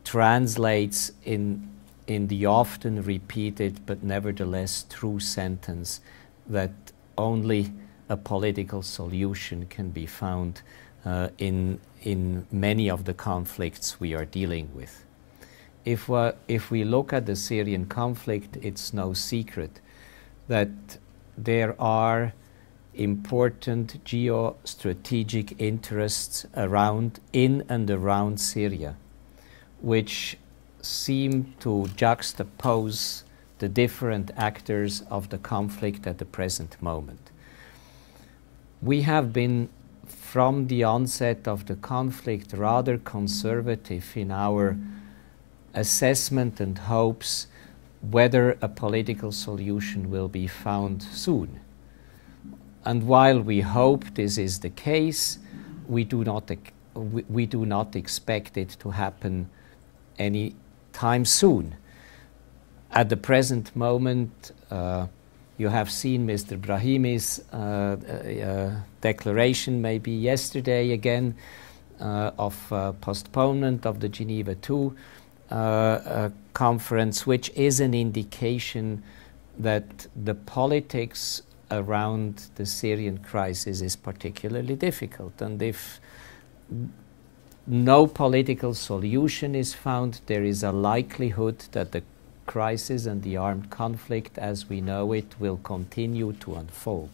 translates in the often repeated but nevertheless true sentence that only a political solution can be found in many of the conflicts we are dealing with. If we look at the Syrian conflict, it's no secret that there are important geostrategic interests in and around Syria, which seem to juxtapose the different actors of the conflict at the present moment. We have been, from the onset of the conflict, rather conservative in our assessment and hopes whether a political solution will be found soon. And while we hope this is the case, we do not expect it to happen any time soon. At the present moment, you have seen Mr. Brahimi's declaration maybe yesterday again of postponement of the Geneva II conference, which is an indication that the politics around the Syrian crisis is particularly difficult. And if no political solution is found, there is a likelihood that the crisis and the armed conflict as we know it will continue to unfold.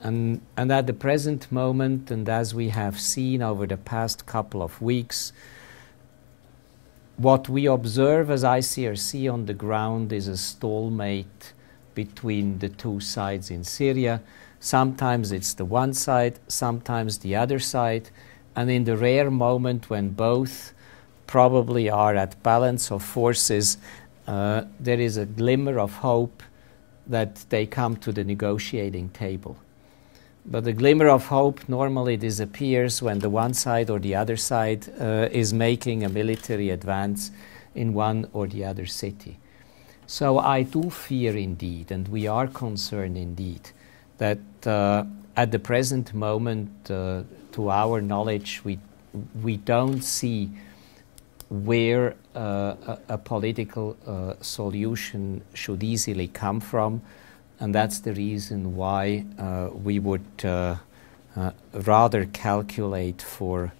And at the present moment, and as we have seen over the past couple of weeks, what we observe as ICRC on the ground is a stalemate between the two sides in Syria. Sometimes it's the one side, sometimes the other side, and in the rare moment when both probably are at balance of forces, there is a glimmer of hope that they come to the negotiating table. But the glimmer of hope normally disappears when the one side or the other side is making a military advance in one or the other city. So I do fear indeed, and we are concerned indeed, that at the present moment, to our knowledge, we don't see where a political solution should easily come from. And that's the reason why we would rather calculate for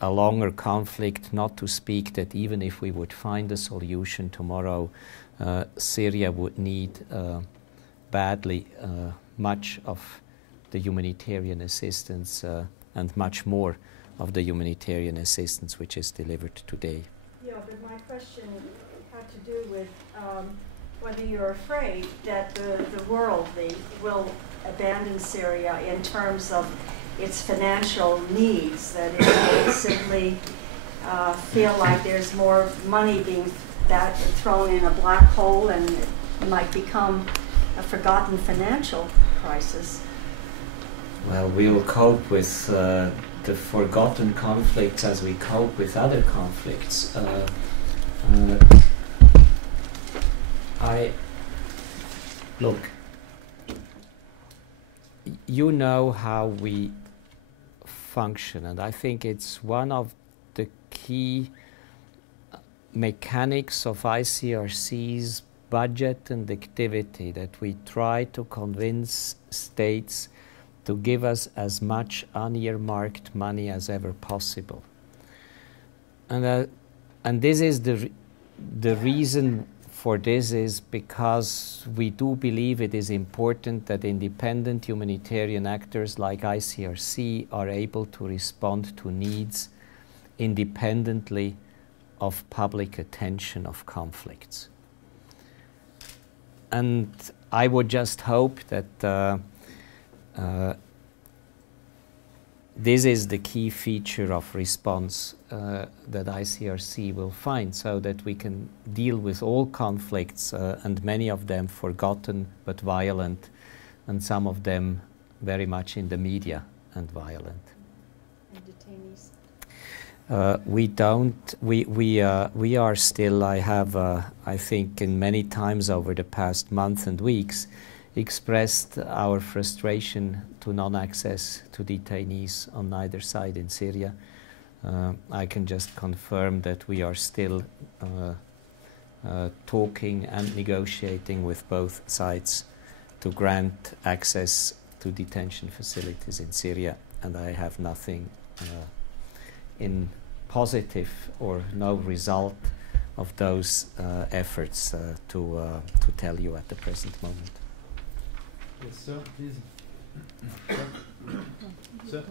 a longer conflict, not to speak that even if we would find a solution tomorrow, Syria would need badly much of the humanitarian assistance and much more of the humanitarian assistance which is delivered today. Yeah, but my question had to do with whether you're afraid that the world will abandon Syria in terms of its financial needs, that it will simply feel like there's more money being thrown in a black hole and it might become a forgotten financial crisis. Well, we will cope with the forgotten conflicts as we cope with other conflicts. Look, you know how we function, and I think it's one of the key mechanics of ICRC's budget and activity, that we try to convince states to give us as much unearmarked money as ever possible. And this is the reason for this is because we do believe it is important that independent humanitarian actors like ICRC are able to respond to needs independently of public attention of conflicts. And I would just hope that this is the key feature of response that ICRC will find, so that we can deal with all conflicts, and many of them forgotten but violent, and some of them very much in the media and violent. And detainees? We are still, I have, I think, in many times over the past month and weeks, expressed our frustration to non-access to detainees on either side in Syria. I can just confirm that we are still talking and negotiating with both sides to grant access to detention facilities in Syria, and I have nothing in positive or no result of those efforts to tell you at the present moment. Yes, sir, please. Sir?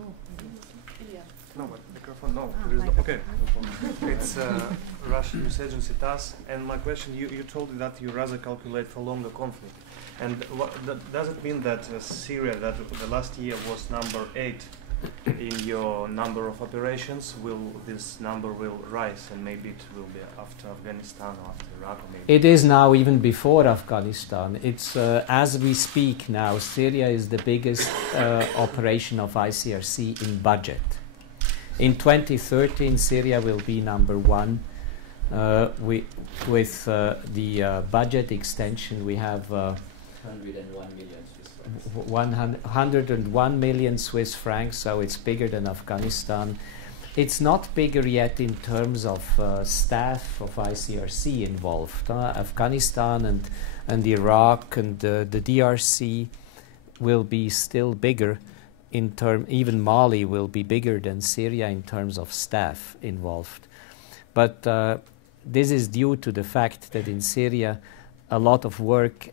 No, but microphone, no. There is no. Okay. It's Russian news agency TASS, and my question: you told me that you rather calculate for longer conflict, and does it mean that Syria, that the last year was number 8 in your number of operations, this number will rise, and maybe it will be after Afghanistan or after Iraq, or maybe? It is now even before Afghanistan. It's as we speak now, Syria is the biggest operation of ICRC in budget. In 2013, Syria will be number 1. With the budget extension, we have 101 million Swiss francs. 101 million Swiss francs, so it's bigger than Afghanistan. It's not bigger yet in terms of staff of ICRC involved. Afghanistan and Iraq and the DRC will be still bigger. Even Mali will be bigger than Syria in terms of staff involved. But this is due to the fact that in Syria, a lot of work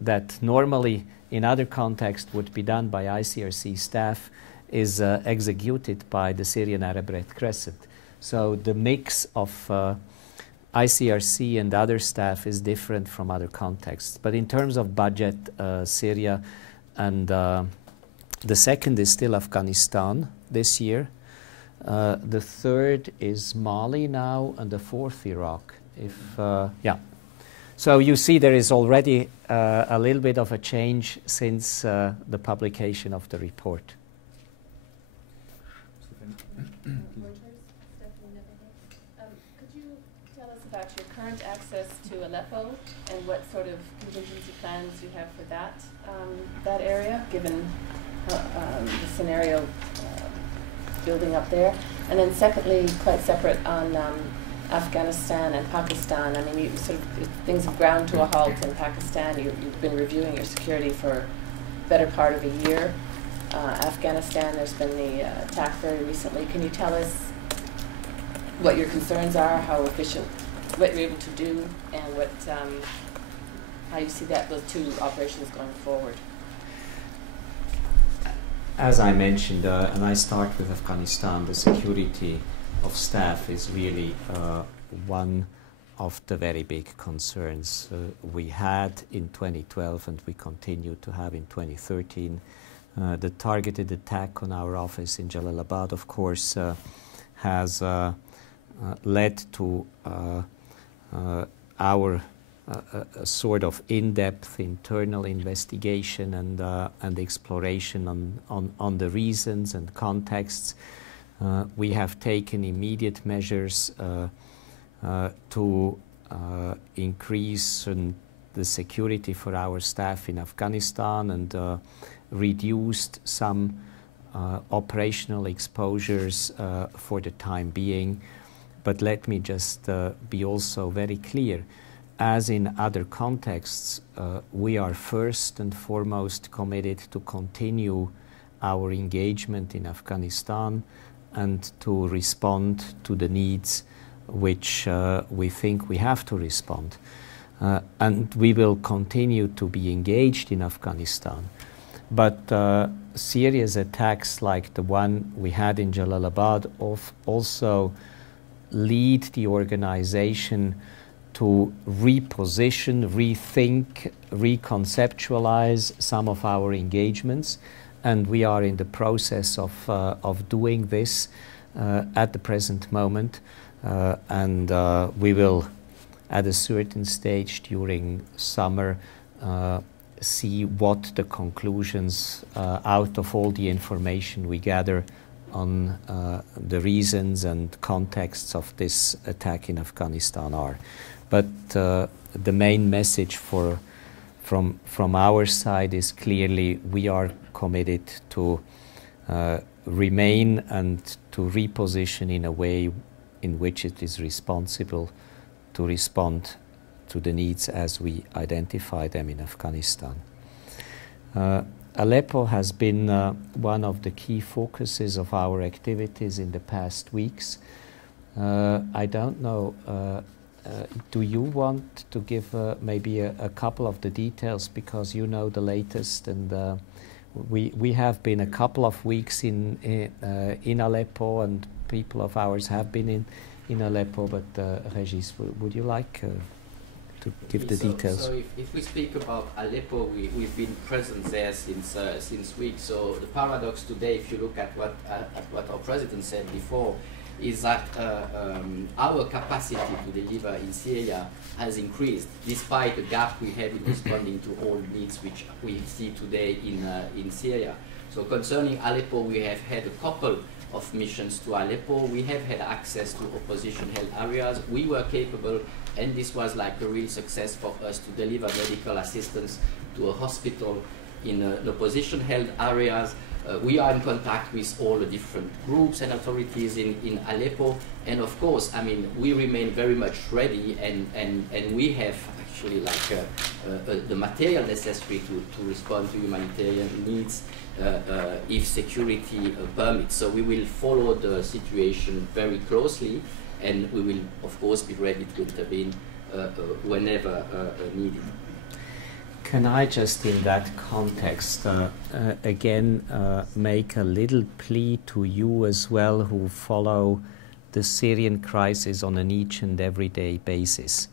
that normally in other contexts would be done by ICRC staff is executed by the Syrian Arab Red Crescent. So the mix of ICRC and other staff is different from other contexts. But in terms of budget, Syria and the second is still Afghanistan this year. The third is Mali now, and the fourth Iraq. Yeah. So you see there is already a little bit of a change since the publication of the report. Could you tell us about your current access to Aleppo and what sort of contingency plans you have for that area, given the scenario building up there? And then secondly, quite separate on Afghanistan and Pakistan. I mean, things have ground to a halt in Pakistan. You've been reviewing your security for a better part of a year. Afghanistan, there's been the attack very recently. Can you tell us what your concerns are, how efficient, what you're able to do, and how you see those two operations going forward? As I mentioned, and I start with Afghanistan, the security of staff is really one of the very big concerns we had in 2012 and we continue to have in 2013. The targeted attack on our office in Jalalabad, of course, has led to our sort of in-depth internal investigation and exploration on the reasons and contexts. We have taken immediate measures to increase the security for our staff in Afghanistan and reduced some operational exposures for the time being. But let me just be also very clear. As in other contexts, we are first and foremost committed to continue our engagement in Afghanistan and to respond to the needs which we think we have to respond. And we will continue to be engaged in Afghanistan. But serious attacks like the one we had in Jalalabad also lead the organization to reposition, rethink, reconceptualize some of our engagements. And we are in the process of doing this at the present moment. And we will, at a certain stage during summer, see what the conclusions out of all the information we gather on the reasons and contexts of this attack in Afghanistan are. But the main message from our side is clearly we are committed to remain and to reposition in a way in which it is responsible to respond to the needs as we identify them in Afghanistan. Aleppo has been one of the key focuses of our activities in the past weeks. I don't know, do you want to give maybe a couple of the details, because you know the latest, and we have been a couple of weeks in Aleppo, and people of ours have been in Aleppo, but Regis, would you like to give the details? So if we speak about Aleppo, we've been present there since weeks. So the paradox today, if you look at what our president said before, is that our capacity to deliver in Syria has increased, despite the gap we have in responding to all needs which we see today in Syria. So concerning Aleppo, we have had a couple of missions to Aleppo. We have had access to opposition-held areas. We were capable, and this was like a real success for us, to deliver medical assistance to a hospital in opposition-held areas. We are in contact with all the different groups and authorities in Aleppo, and of course, I mean, we remain very much ready, and we have actually like the material necessary to respond to humanitarian needs if security permits. So we will follow the situation very closely, and we will of course be ready to intervene whenever needed. Can I just, in that context, again make a little plea to you as well, who follow the Syrian crisis on an each and everyday basis.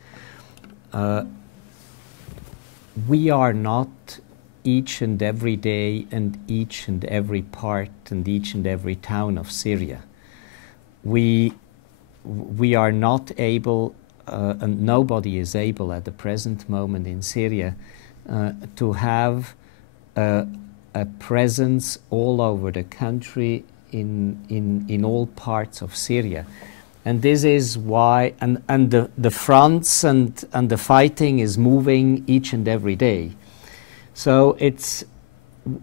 We are not each and every day and each and every part and each and every town of Syria. We are not able, and nobody is able at the present moment in Syria, to have a presence all over the country in all parts of Syria. And this is why, and the fronts and the fighting is moving each and every day. So it's,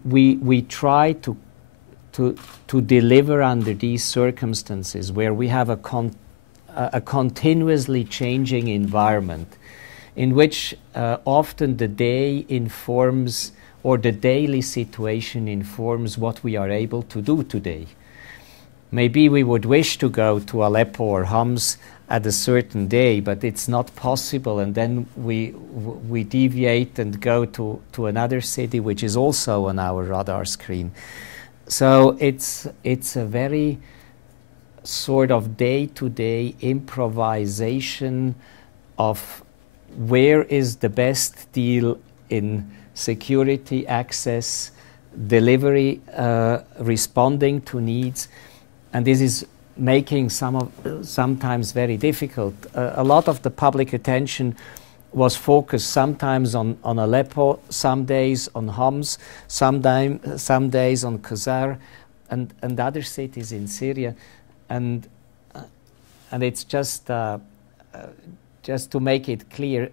we try to deliver under these circumstances where we have a continuously changing environment, in which often the day informs, or the daily situation informs what we are able to do today. Maybe we would wish to go to Aleppo or Homs at a certain day, but it's not possible, and then we deviate and go to another city which is also on our radar screen. So it's a very sort of day-to-day improvisation of where is the best deal in security, access, delivery, responding to needs, and this is making sometimes very difficult. A lot of the public attention was focused sometimes on Aleppo, some days on Homs, some days on Qusar, and other cities in Syria, and it's just to make it clear,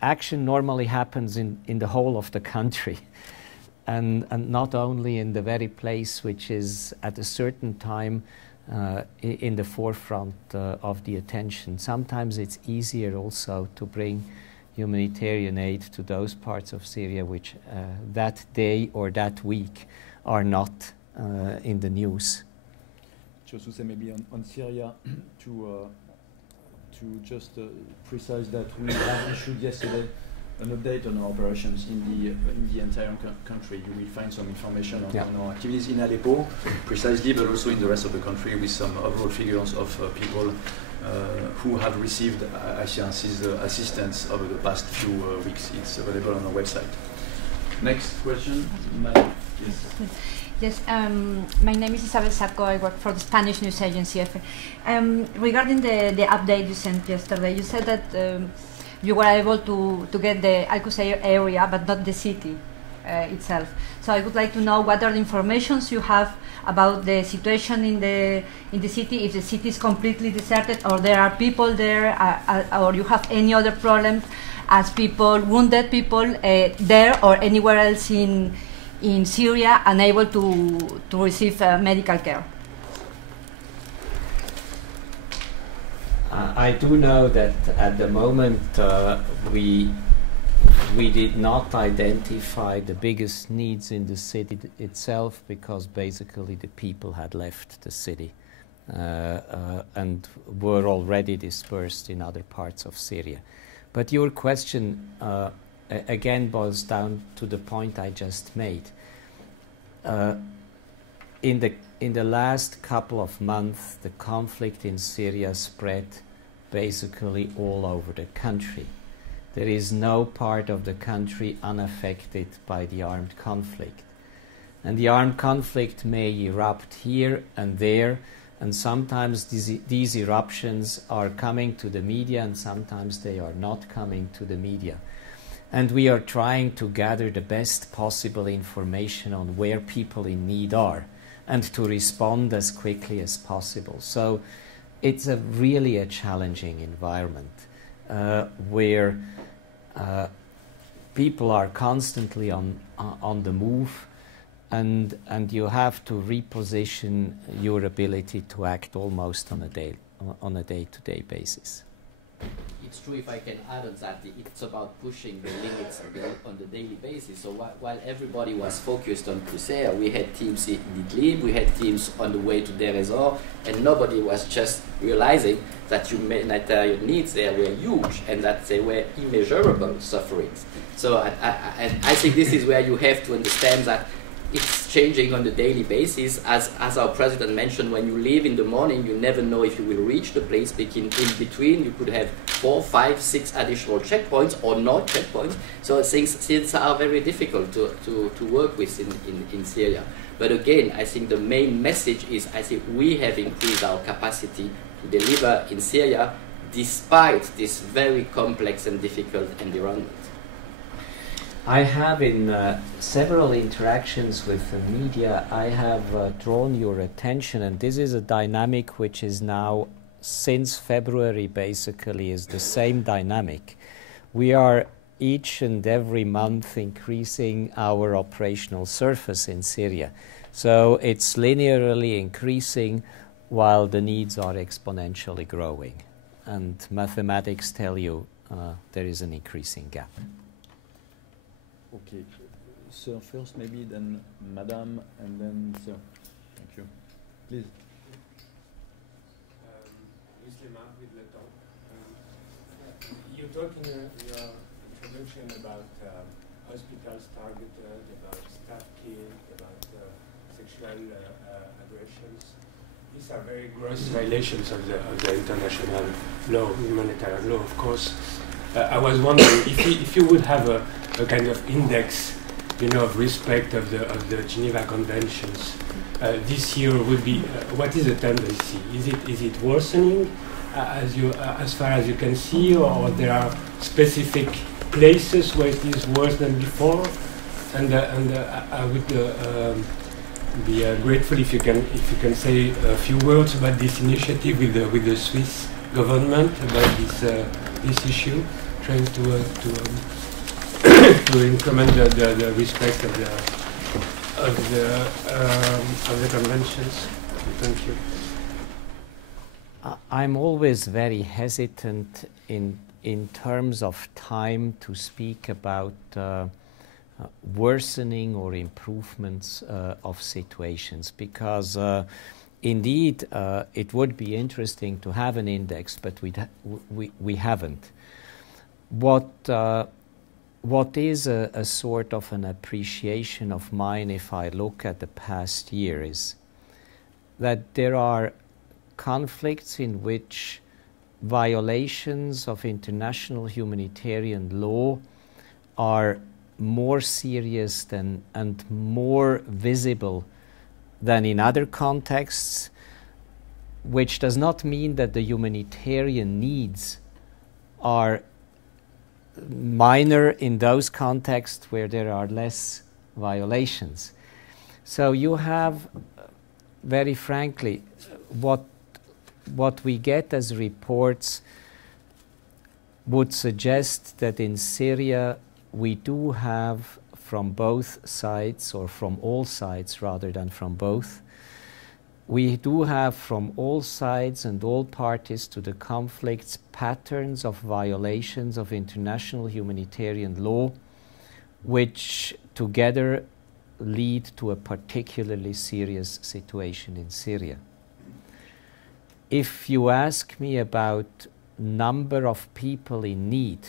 action normally happens in the whole of the country, and not only in the very place which is at a certain time in the forefront of the attention. Sometimes it's easier also to bring humanitarian aid to those parts of Syria which that day or that week are not in the news. Just to say maybe on Syria, to just precise that we have issued yesterday an update on our operations in the entire country. You will find some information on our activities in Aleppo, precisely, but also in the rest of the country, with some overall figures of people who have received ICRC's assistance over the past few weeks. It's available on our website. Next question. Yes. Yes, my name is Isabel Sacco. I work for the Spanish news agency. Regarding the update you sent yesterday, you said that you were able to get the Al-Qusayr area, but not the city itself. So I would like to know what are the informations you have about the situation in the city, if the city is completely deserted, or there are people there, or you have any other problems as people, wounded people there or anywhere else in Syria, unable to receive medical care. I do know that at the moment we did not identify the biggest needs in the city itself, because basically the people had left the city and were already dispersed in other parts of Syria. But your question again boils down to the point I just made. In the last couple of months, the conflict in Syria spread basically all over the country. There is no part of the country unaffected by the armed conflict. And the armed conflict may erupt here and there, and sometimes these eruptions are coming to the media, and sometimes they are not coming to the media. And we are trying to gather the best possible information on where people in need are, and to respond as quickly as possible. So it's really a challenging environment where people are constantly on the move, and you have to reposition your ability to act almost on a day-to-day basis. It's true, if I can add on that, it's about pushing the limits on the daily basis. So while everybody was focused on Qusayr, we had teams in Idlib, we had teams on the way to Deir ez-Zor, and nobody was just realizing that humanitarian needs there were huge and that they were immeasurable sufferings. So I think this is where you have to understand that it's changing on a daily basis. As our president mentioned, when you leave in the morning, you never know if you will reach the place. In between, you could have 4, 5, 6 additional checkpoints or no checkpoints. So things are very difficult to work with in Syria. But again, I think the main message is, I think we have increased our capacity to deliver in Syria despite this very complex and difficult environment. I have, in several interactions with the media, I have drawn your attention, and this is a dynamic which is now, since February basically, is the same dynamic. We are each and every month increasing our operational surface in Syria. So it's linearly increasing while the needs are exponentially growing. And mathematics tell you there is an increasing gap. Okay, sir first, maybe then madam, and then sir. Thank you. Please. You talked in your introduction about hospitals targeted, about staff kit, about and aggressions. These are very gross violations of the international law, humanitarian law, of course. I was wondering if you would have a kind of index, of respect of the Geneva Conventions. This year would be what is the tendency? Is it worsening as far as you can see, or there are specific places where it is worse than before? And I would be grateful if you can say a few words about this initiative with the Swiss government about this issue, trying to implement the respect of the conventions. Thank you. I'm always very hesitant in terms of time to speak about worsening or improvements of situations, because indeed it would be interesting to have an index, but we haven't. What is a sort of an appreciation of mine if I look at the past year is that there are conflicts in which violations of international humanitarian law are more serious and more visible than in other contexts, which does not mean that the humanitarian needs are minor in those contexts where there are less violations. So you have, very frankly, what we get as reports would suggest that in Syria we do have from both sides, or from all sides rather than from both, we do have from all sides and all parties to the conflicts patterns of violations of international humanitarian law, which together lead to a particularly serious situation in Syria. If you ask me about number of people in need,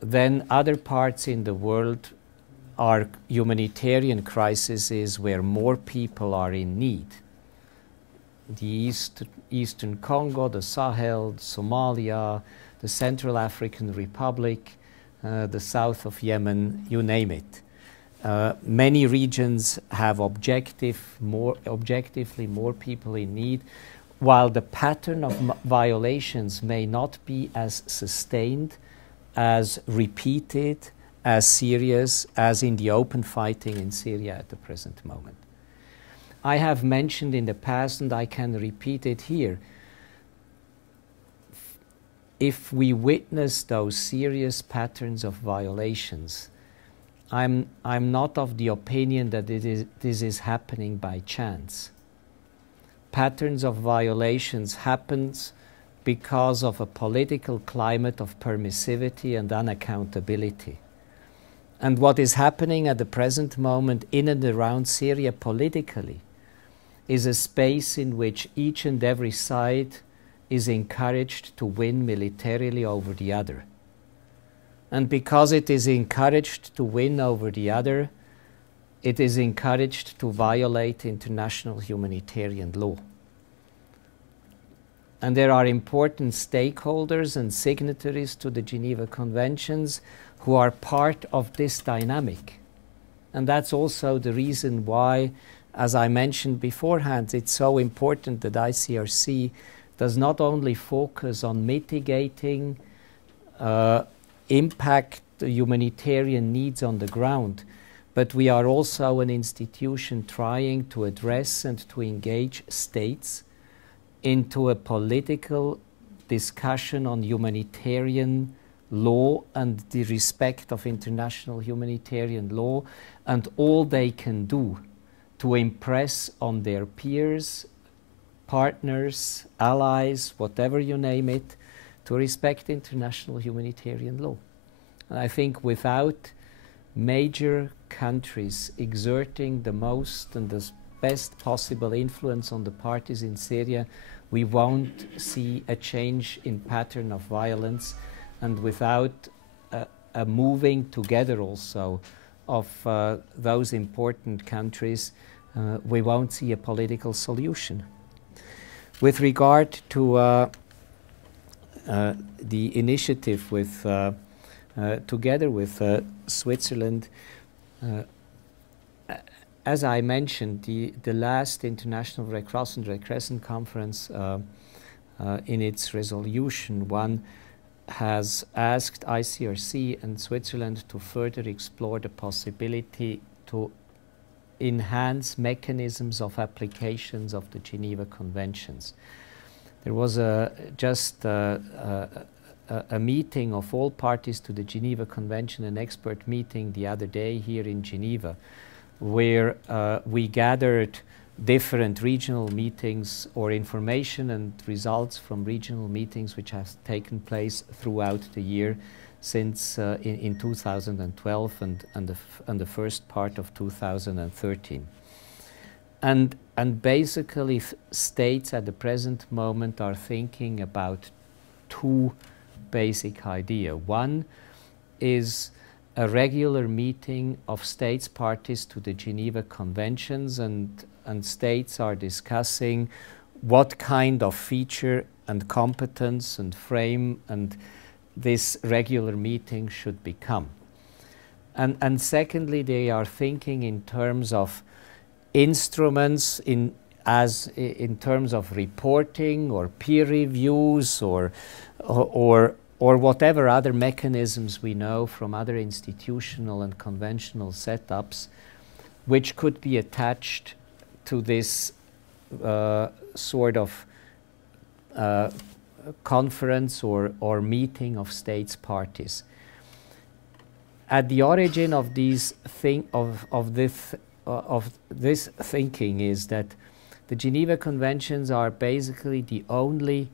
then other parts in the world are humanitarian crises where more people are in need. The Eastern Congo, the Sahel, Somalia, the Central African Republic, the south of Yemen, you name it. Many regions have objectively more people in need, while the pattern of violations may not be as sustained, as repeated, as serious as in the open fighting in Syria at the present moment. I have mentioned in the past, and I can repeat it here, if we witness those serious patterns of violations, I'm not of the opinion that this is happening by chance. Patterns of violations happens because of a political climate of permissivity and unaccountability. And what is happening at the present moment in and around Syria politically is a space in which each and every side is encouraged to win militarily over the other. And because it is encouraged to win over the other, it is encouraged to violate international humanitarian law. And there are important stakeholders and signatories to the Geneva Conventions who are part of this dynamic. And that's also the reason why, as I mentioned beforehand, it's so important that ICRC does not only focus on mitigating impact the humanitarian needs on the ground, but we are also an institution trying to address and to engage states into a political discussion on humanitarian law and the respect of international humanitarian law, and all they can do to impress on their peers, partners, allies, whatever you name it, to respect international humanitarian law. And I think without major countries exerting the most and the best possible influence on the parties in Syria, we won't see a change in pattern of violence, and without a moving together also of those important countries, we won't see a political solution. With regard to the initiative with, together with Switzerland, as I mentioned, the last International Red Cross and Red Crescent Conference in its resolution 1 has asked ICRC and Switzerland to further explore the possibility to enhance mechanisms of applications of the Geneva Conventions. There was just a meeting of all parties to the Geneva Convention, an expert meeting the other day here in Geneva, where we gathered different regional meetings or information and results from regional meetings which have taken place throughout the year since in 2012 and the first part of 2013. And basically states at the present moment are thinking about two basic ideas. One is a regular meeting of states parties to the Geneva Conventions, and states are discussing what kind of feature and competence and frame and this regular meeting should become. And secondly, they are thinking in terms of instruments, in terms of reporting or peer reviews or whatever other mechanisms we know from other institutional and conventional setups, which could be attached to this sort of conference or meeting of states parties. At the origin of these this thinking is that the Geneva Conventions are basically the only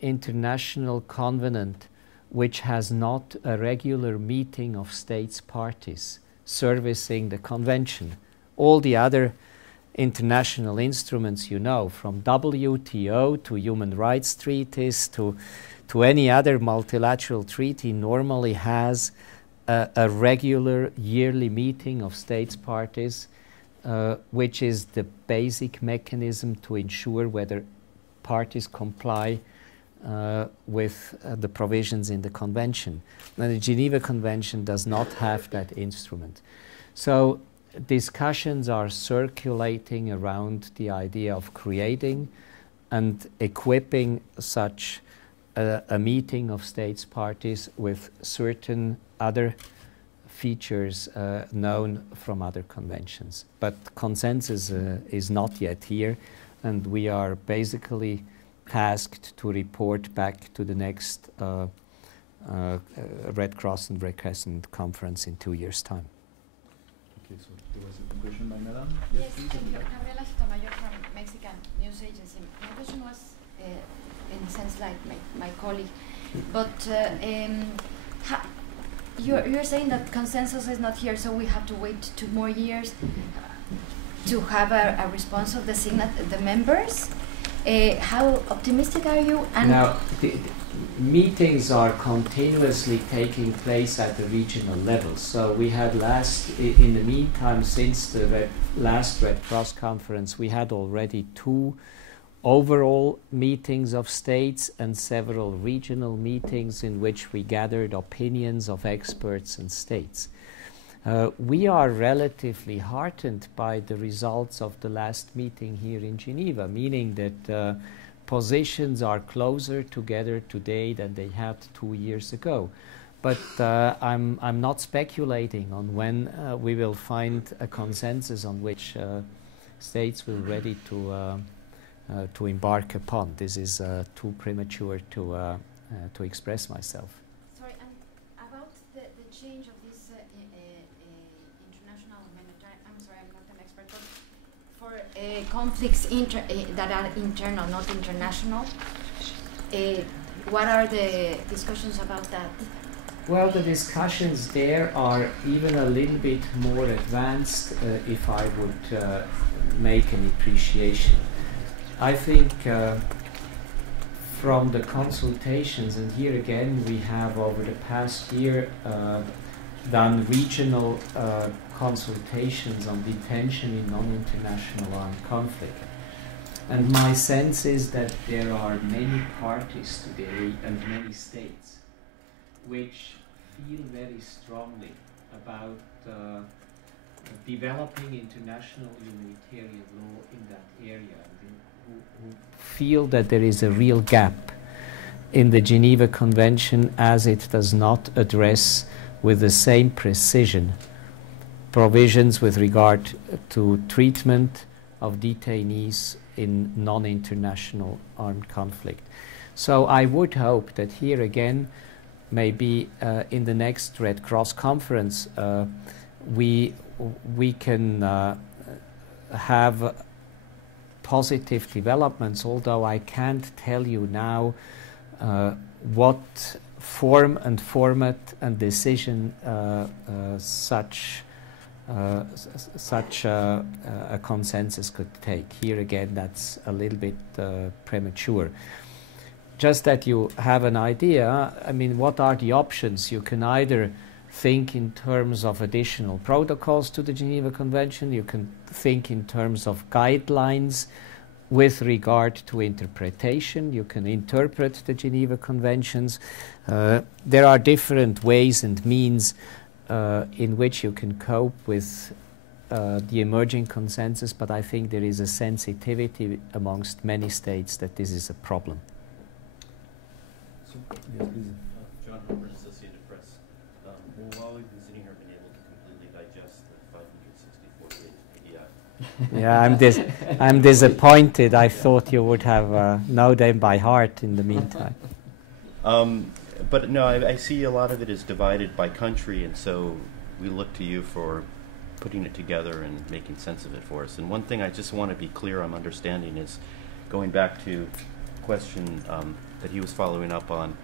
international covenant which has not a regular meeting of states parties servicing the convention. All the other international instruments, you know, from WTO to human rights treaties to any other multilateral treaty, normally has a regular yearly meeting of states parties, which is the basic mechanism to ensure whether parties comply with the provisions in the convention. Now, the Geneva Convention does not have that instrument. So discussions are circulating around the idea of creating and equipping such a meeting of states parties with certain other features known from other conventions. But consensus is not yet here, and we are basically tasked to report back to the next Red Cross and Red Crescent conference in 2 years' time. Okay, so there was a question by Madam. Yes, thank you. Gabriela Sotomayor from Mexican News Agency. My question was, in a sense, like my colleague, but you're saying that consensus is not here, so we have to wait 2 more years to have a response of the members. How optimistic are you? And now, the meetings are continuously taking place at the regional level. So we had in the meantime, since the last Red Cross conference, we had already 2 overall meetings of states and several regional meetings in which we gathered opinions of experts and states. We are relatively heartened by the results of the last meeting here in Geneva, meaning that positions are closer together today than they had 2 years ago. But I'm not speculating on when we will find a consensus on which states will ready to embark upon. This is too premature to express myself. Sorry, and about the change of this international humanitarian, I'm sorry, I'm not an expert, but for conflicts that are internal, not international, what are the discussions about that? Well, the discussions there are even a little bit more advanced, if I would make an appreciation. I think from the consultations, and here again we have over the past year done regional consultations on detention in non-international armed conflict. And my sense is that there are many parties today and many states which feel very strongly about developing international humanitarian law in that area, and who feel that there is a real gap in the Geneva Convention, as it does not address with the same precision provisions with regard to treatment of detainees in non-international armed conflict. So I would hope that here again, maybe in the next Red Cross conference, we can have positive developments, although I can't tell you now what form and format and decision such a consensus could take. Here again, that's a little bit premature. Just that you have an idea, I mean, what are the options? You can either think in terms of additional protocols to the Geneva Convention, you can think in terms of guidelines with regard to interpretation, you can interpret the Geneva Conventions. There are different ways and means in which you can cope with the emerging consensus, but I think there is a sensitivity amongst many states that this is a problem. Yes, please. John Hubbard, Associated Press. Well, while we've been sitting here, been able to completely digest the 564-page PDF. Yeah, I'm disappointed. I thought you would have known them by heart in the meantime. But no, I see a lot of it is divided by country, and so we look to you for putting it together and making sense of it for us. And one thing I just want to be clear I'm understanding is going back to a question that he was following up on,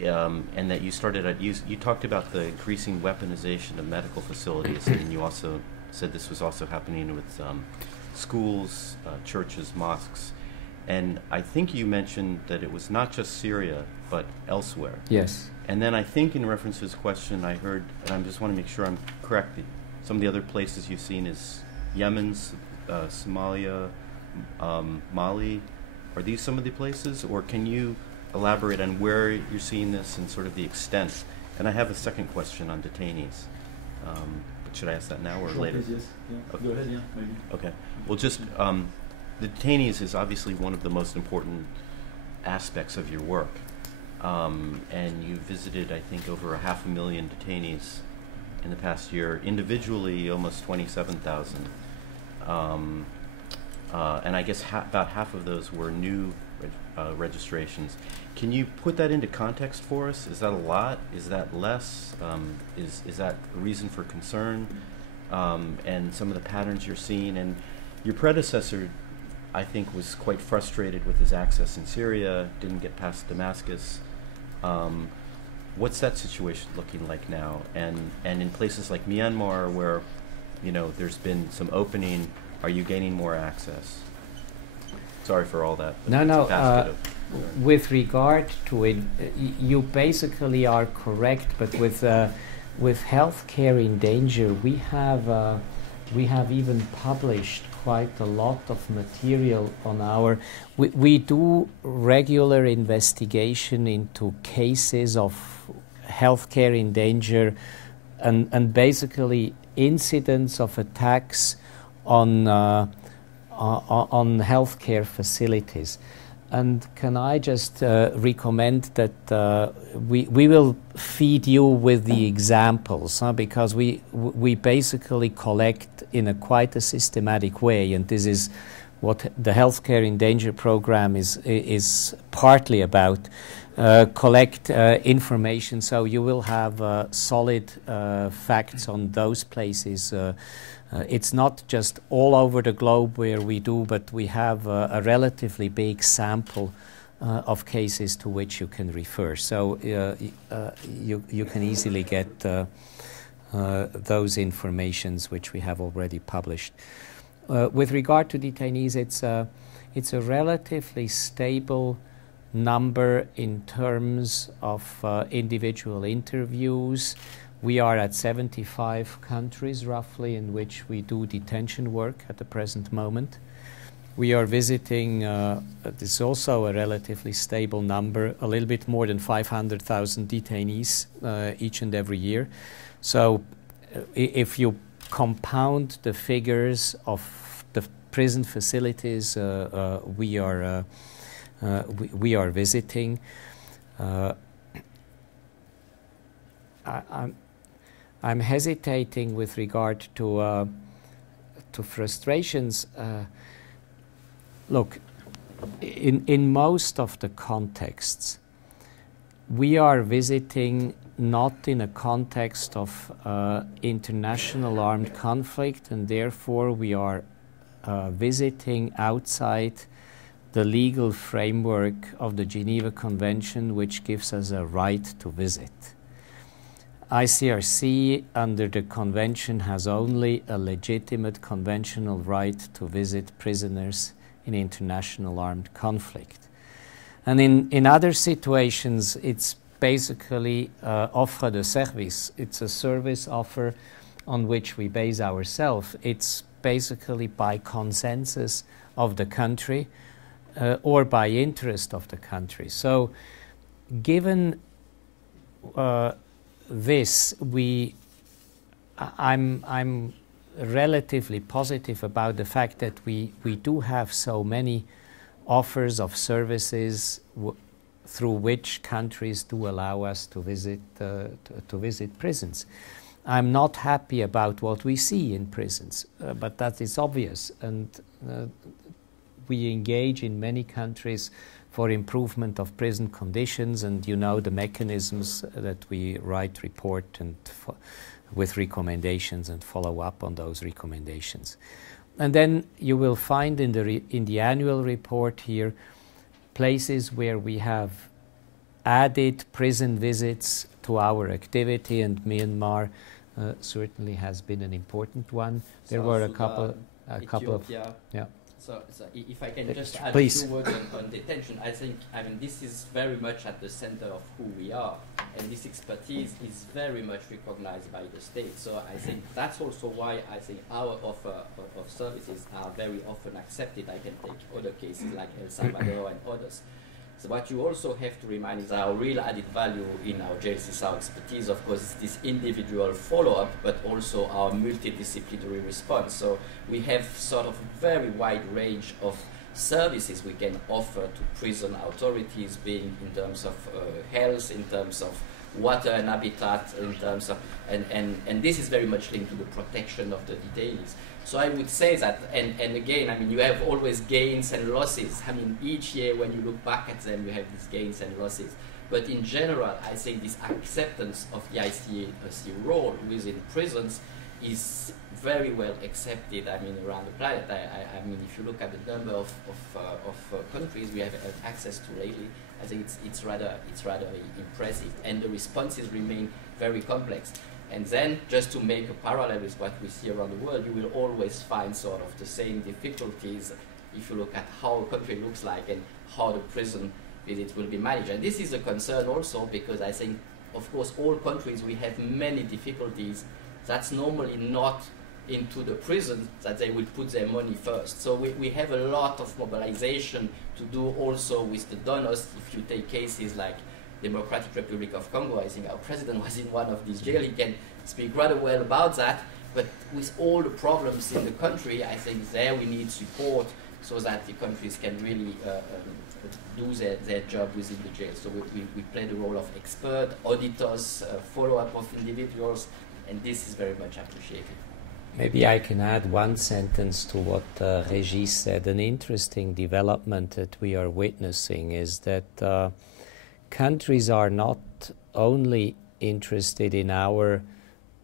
and that you started at, you talked about the increasing weaponization of medical facilities, and you also said this was also happening with schools, churches, mosques. And I think you mentioned that it was not just Syria, but elsewhere. Yes. And then I think in reference to his question, I heard, and I just want to make sure I'm correct, that some of the other places you've seen is Yemen, Somalia, Mali. Are these some of the places? Or can you elaborate on where you're seeing this and sort of the extent? And I have a second question on detainees. But should I ask that now or later? Yes. Yeah. Okay. Go ahead, yeah, maybe. Okay. Well, just the detainees is obviously one of the most important aspects of your work. And you visited, I think, over 500,000 detainees in the past year. Individually, almost 27,000. And I guess about half of those were new registrations. Can you put that into context for us? Is that a lot? Is that less? Is that a reason for concern? And some of the patterns you're seeing? And your predecessor, I think, was quite frustrated with his access in Syria, didn't get past Damascus. What's that situation looking like now? And in places like Myanmar, where, you know, there's been some opening, are you gaining more access? Sorry for all that. No. With regard to it, you basically are correct. But with healthcare in danger, we have even published quite a lot of material on our. We do regular investigation into cases of healthcare in danger, and basically incidents of attacks on healthcare facilities. And can I just recommend that we will feed you with the examples, because we basically collect in quite a systematic way, and this is what the Healthcare in Danger program is partly about. Collect information, so you will have solid facts on those places. It's not just all over the globe where we do, but we have a relatively big sample of cases to which you can refer. So you can easily get those informations which we have already published. With regard to detainees, it's a relatively stable number in terms of individual interviews. We are at 75 countries, roughly, in which we do detention work at the present moment. We are visiting, this is also a relatively stable number, a little bit more than 500,000 detainees each and every year. So if you compound the figures of the prison facilities we are visiting, I'm hesitating with regard to frustrations. Look, in most of the contexts, we are visiting not in a context of international armed conflict, and therefore we are visiting outside the legal framework of the Geneva Convention, which gives us a right to visit. ICRC, under the convention, has only a legitimate conventional right to visit prisoners in international armed conflict. And in other situations, it's basically offre de service. It's a service offer on which we base ourselves. It's basically by consensus of the country or by interest of the country. So given this, I'm relatively positive about the fact that we do have so many offers of services through which countries do allow us to visit prisons. I'm not happy about what we see in prisons, but that is obvious, and we engage in many countries for improvement of prison conditions, and you know the mechanisms that we write report and with recommendations and follow up on those recommendations. And then you will find in the annual report here places where we have added prison visits to our activity, and Myanmar certainly has been an important one. There were a couple of yeah. So if I can just add please. 2 words on detention, I mean, this is very much at the center of who we are, and this expertise is very much recognized by the state. So I think that's also why I think our offer of services are very often accepted. I can take other cases like El Salvador and others. So what you also have to remind is our real added value in our jails is our expertise, of course, this individual follow-up, but also our multidisciplinary response. So we have sort of a very wide range of services we can offer to prison authorities, being in terms of health, in terms of water and habitat, in terms of, and this is very much linked to the protection of the detainees. So I would say that, and again, I mean, you have always gains and losses. I mean, each year when you look back at them, you have these gains and losses. But in general, I think this acceptance of the ICRC role within prisons is very well accepted, I mean, around the planet. I mean, if you look at the number of countries we have access to lately, I think it's rather impressive, and the responses remain very complex. And then, just to make a parallel with what we see around the world, you will always find sort of the same difficulties if you look at how a country looks like and how the prison visits will be managed. And this is a concern also because I think, of course, all countries, we have many difficulties. That's normally not into the prison that they will put their money first. So we have a lot of mobilization to do also with the donors. If you take cases like Democratic Republic of Congo, I think our president was in one of these jails. He can speak rather well about that. But with all the problems in the country, I think there we need support so that the countries can really do their job within the jail. So we play the role of expert, auditors, follow-up of individuals, and this is very much appreciated. Maybe I can add one sentence to what Régis said. An interesting development that we are witnessing is that countries are not only interested in our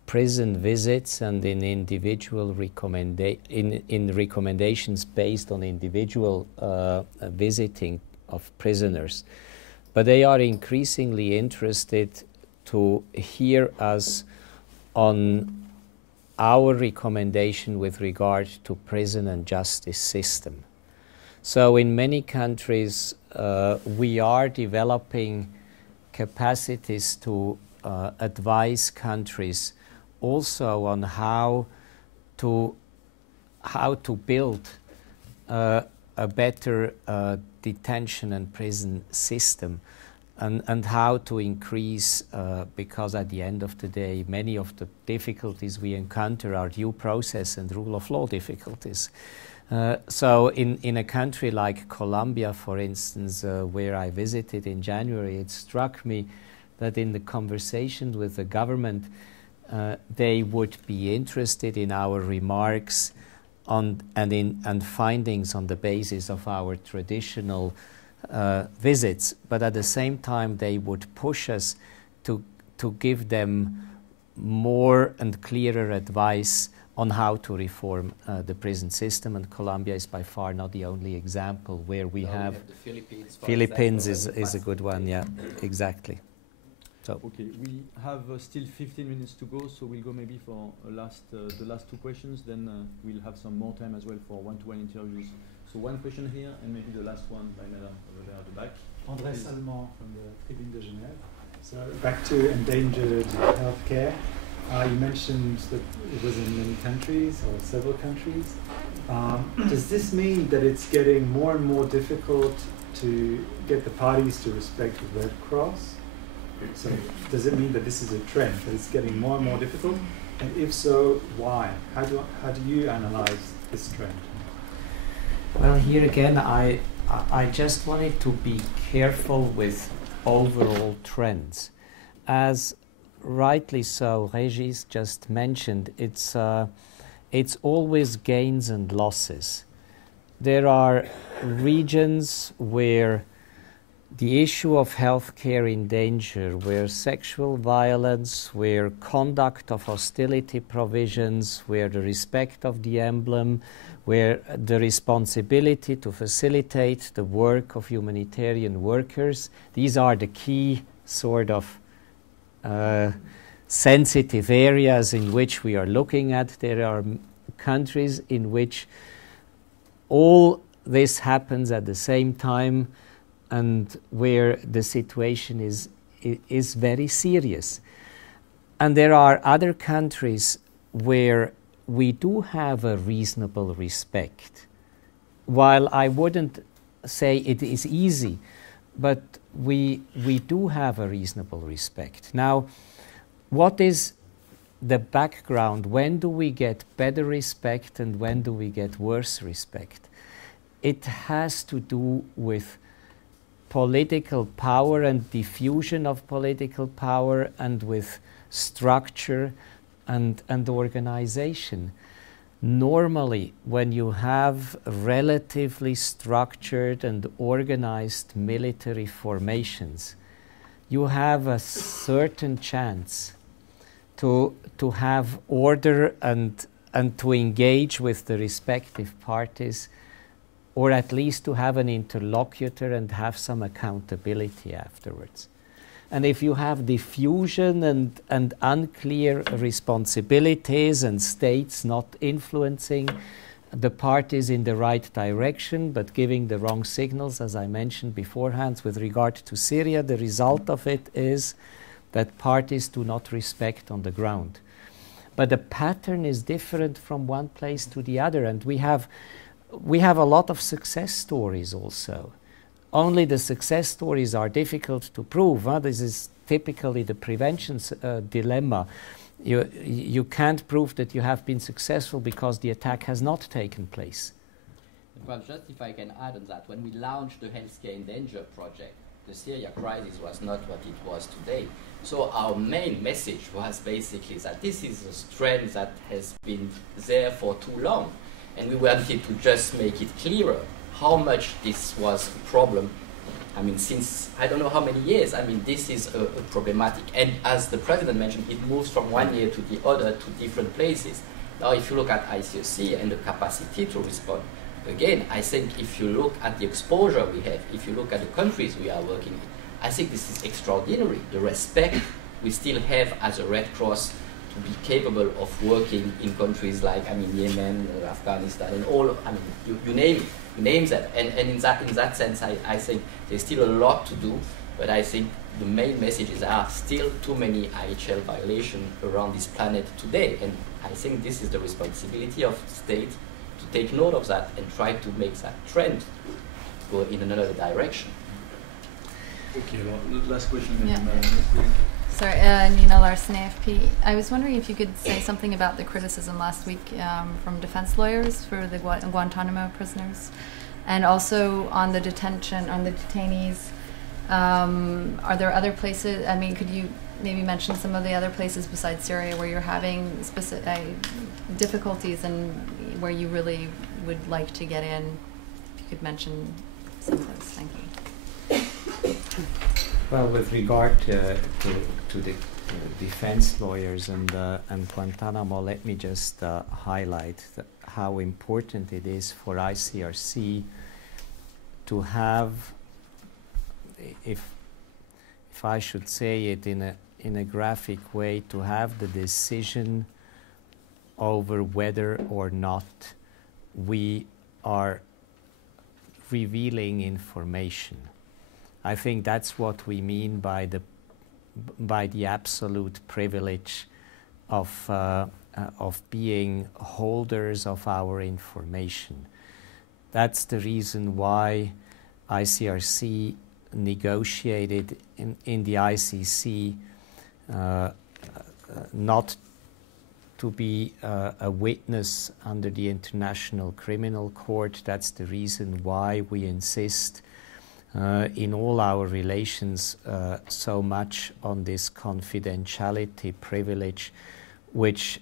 prison visits and in individual recommendations based on individual visiting of prisoners, but they are increasingly interested to hear us on our recommendation with regard to prison and justice system. So in many countries we are developing capacities to advise countries also on how to build a better detention and prison system, and how to increase, because at the end of the day, many of the difficulties we encounter are due process and rule of law difficulties. So in a country like Colombia, for instance, where I visited in January, it struck me that in the conversation with the government, they would be interested in our remarks and findings on the basis of our traditional visits, but at the same time they would push us to give them more and clearer advice on how to reform the prison system. And Colombia is by far not the only example where we have the Philippines. Philippines is a good one, yeah, exactly. So. Okay, we have still 15 minutes to go, so we'll go maybe for the last 2 questions, then we'll have some more time as well for one-to-one interviews. So one question here, and maybe the last one by Madame over there at the back. André Salmon from the Tribune de Genève. So back to endangered healthcare. You mentioned that it was in many countries, or several countries. Does this mean that it's getting more and more difficult to get the parties to respect the Red Cross? So does it mean that this is a trend, that it's getting more and more difficult? And if so, why? How do you analyze this trend? Well, here again, I just wanted to be careful with overall trends. As rightly so, Régis just mentioned, it's always gains and losses. There are regions where the issue of healthcare in danger, where sexual violence, where conduct of hostility provisions, where the respect of the emblem, where the responsibility to facilitate the work of humanitarian workers, these are the key sort of sensitive areas in which we are looking at. There are countries in which all this happens at the same time, and where the situation is very serious. And there are other countries where we do have a reasonable respect. While I wouldn't say it is easy, but we do have a reasonable respect. Now, what is the background? When do we get better respect and when do we get worse respect? It has to do with political power and diffusion of political power, and with structure and organization. Normally, when you have relatively structured and organized military formations, you have a certain chance to have order and to engage with the respective parties, or at least to have an interlocutor and have some accountability afterwards. And if you have diffusion and unclear responsibilities and states not influencing the parties in the right direction but giving the wrong signals, as I mentioned beforehand with regard to Syria, the result of it is that parties do not respect on the ground. But the pattern is different from one place to the other, and we have a lot of success stories also. Only the success stories are difficult to prove. This is typically the prevention dilemma. You can't prove that you have been successful because the attack has not taken place. Well, just if I can add on that, when we launched the Healthcare in Danger project, the Syria crisis was not what it was today. So our main message was basically that this is a trend that has been there for too long. And we wanted to just make it clearer how much this was a problem. I mean, since I don't know how many years, I mean, this is a problematic. And as the President mentioned, it moves from one year to the other to different places. Now, if you look at ICRC and the capacity to respond, again, I think if you look at the exposure we have, if you look at the countries we are working in, I think this is extraordinary. The respect we still have as a Red Cross to be capable of working in countries like, I mean, Yemen, Afghanistan, and all, I mean, you name it, you name that. And in that sense, I think there's still a lot to do, but I think the main message is there are still too many IHL violations around this planet today, and I think this is the responsibility of state to take note of that and try to make that trend go in another direction. Okay, well, last question. Yeah. Sorry, Nina Larson, AFP. I was wondering if you could say something about the criticism last week from defense lawyers for the Guantanamo prisoners, and also on the detention, on the detainees. Are there other places, I mean, could you maybe mention some of the other places besides Syria where you're having difficulties and where you really would like to get in? If you could mention some of those. Thank you. Well, with regard to the defense lawyers and Guantanamo, let me just highlight how important it is for ICRC to have, if I should say it in a graphic way, to have the decision over whether or not we are revealing information. I think that's what we mean by the absolute privilege of being holders of our information. That's the reason why ICRC negotiated in the ICC not to be a witness under the International Criminal Court. That's the reason why we insist in all our relations so much on this confidentiality privilege, which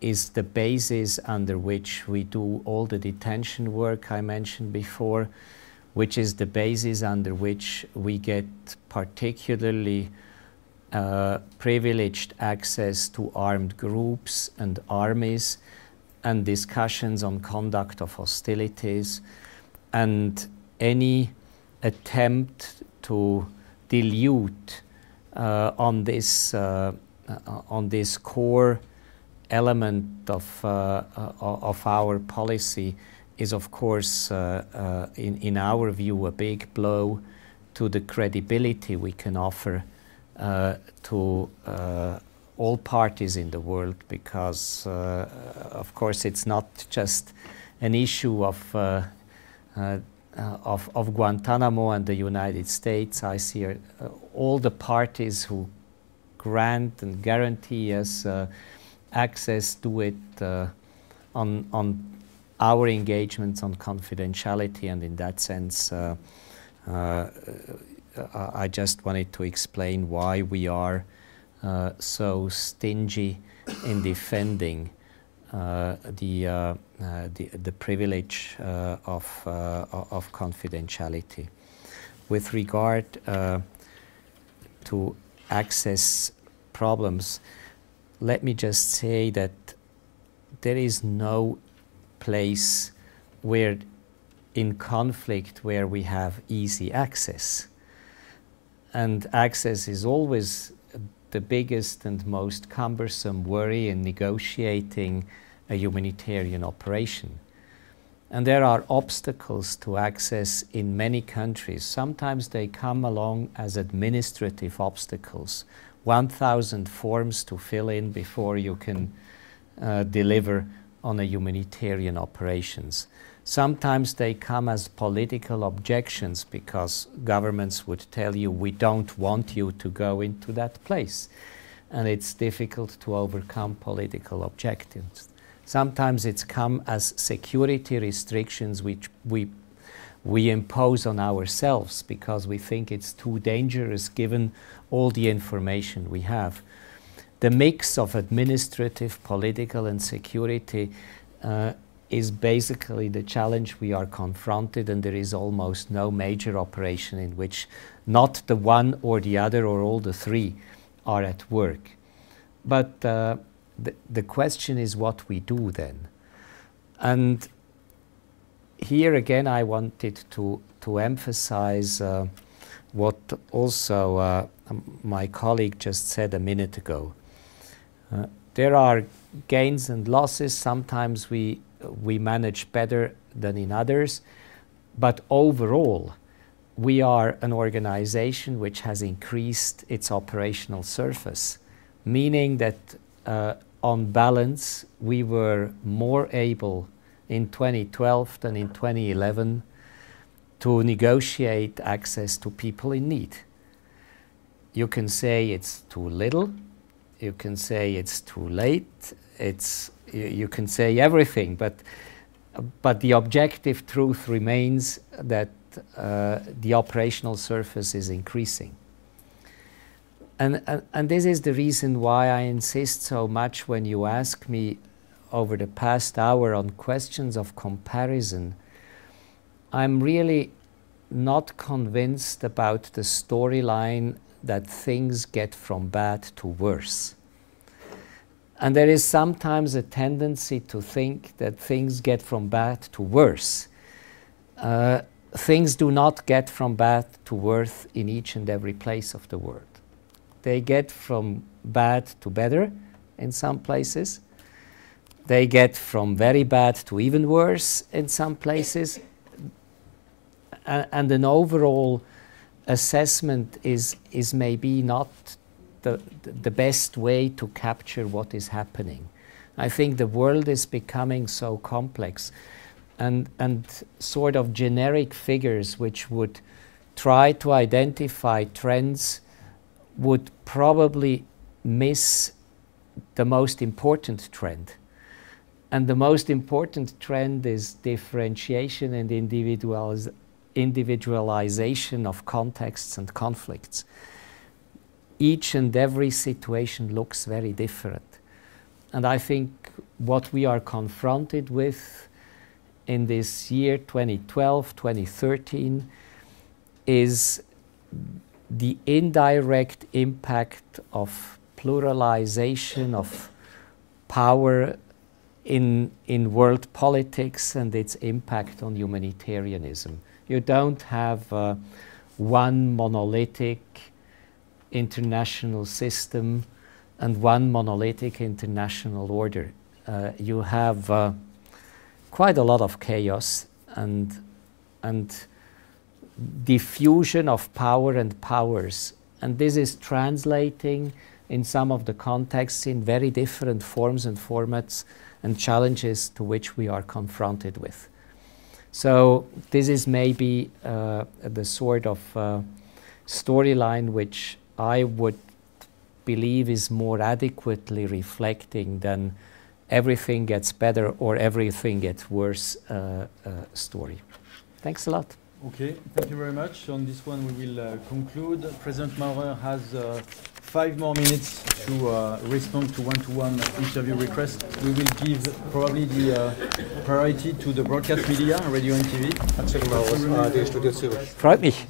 is the basis under which we do all the detention work I mentioned before, which is the basis under which we get particularly privileged access to armed groups and armies and discussions on conduct of hostilities, and any attempt to dilute on this core element of our policy is, of course, in our view, a big blow to the credibility we can offer to all parties in the world, because, of course, it's not just an issue of Guantanamo and the United States. I see all the parties who grant and guarantee us access to it on our engagements on confidentiality, and in that sense I just wanted to explain why we are so stingy in defending the privilege of confidentiality. With regard to access problems, let me just say that there is no place where in conflict where we have easy access. And access is always the biggest and most cumbersome worry in negotiating a humanitarian operation. And there are obstacles to access in many countries. Sometimes they come along as administrative obstacles. 1,000 forms to fill in before you can deliver on a humanitarian operations. Sometimes they come as political objections because governments would tell you, we don't want you to go into that place. And it's difficult to overcome political objectives. Sometimes it's come as security restrictions which we impose on ourselves because we think it's too dangerous given all the information we have. The mix of administrative, political and security is basically the challenge we are confronted, and there is almost no major operation in which not the one or the other or all the three are at work. But the question is what we do then. And here again I wanted to emphasize what also my colleague just said a minute ago. There are gains and losses. Sometimes we manage better than in others, but overall we are an organization which has increased its operational surface, meaning that on balance, we were more able in 2012 than in 2011 to negotiate access to people in need. You can say it's too little, you can say it's too late, you can say everything, but the objective truth remains that the operational surface is increasing. And this is the reason why I insist so much when you ask me over the past hour on questions of comparison. I'm really not convinced about the storyline that things get from bad to worse. And there is sometimes a tendency to think that things get from bad to worse. Things do not get from bad to worse in each and every place of the world. They get from bad to better in some places. They get from very bad to even worse in some places. And an overall assessment is maybe not the best way to capture what is happening. I think the world is becoming so complex, and sort of generic figures which would try to identify trends would probably miss the most important trend. And the most important trend is differentiation and individualization of contexts and conflicts. Each and every situation looks very different. And I think what we are confronted with in this year 2012, 2013 is the indirect impact of pluralization of power in world politics and its impact on humanitarianism. You don't have one monolithic international system and one monolithic international order. You have quite a lot of chaos and diffusion of power and powers. And this is translating in some of the contexts in very different forms and formats and challenges to which we are confronted with. So this is maybe the sort of storyline which I would believe is more adequately reflecting than everything gets better or everything gets worse story. Thanks a lot. Okay, thank you very much. On this one we will conclude. President Maurer has 5 more minutes to respond to one-to-one interview requests. We will give probably the priority to the broadcast media, radio and TV. Freut mich.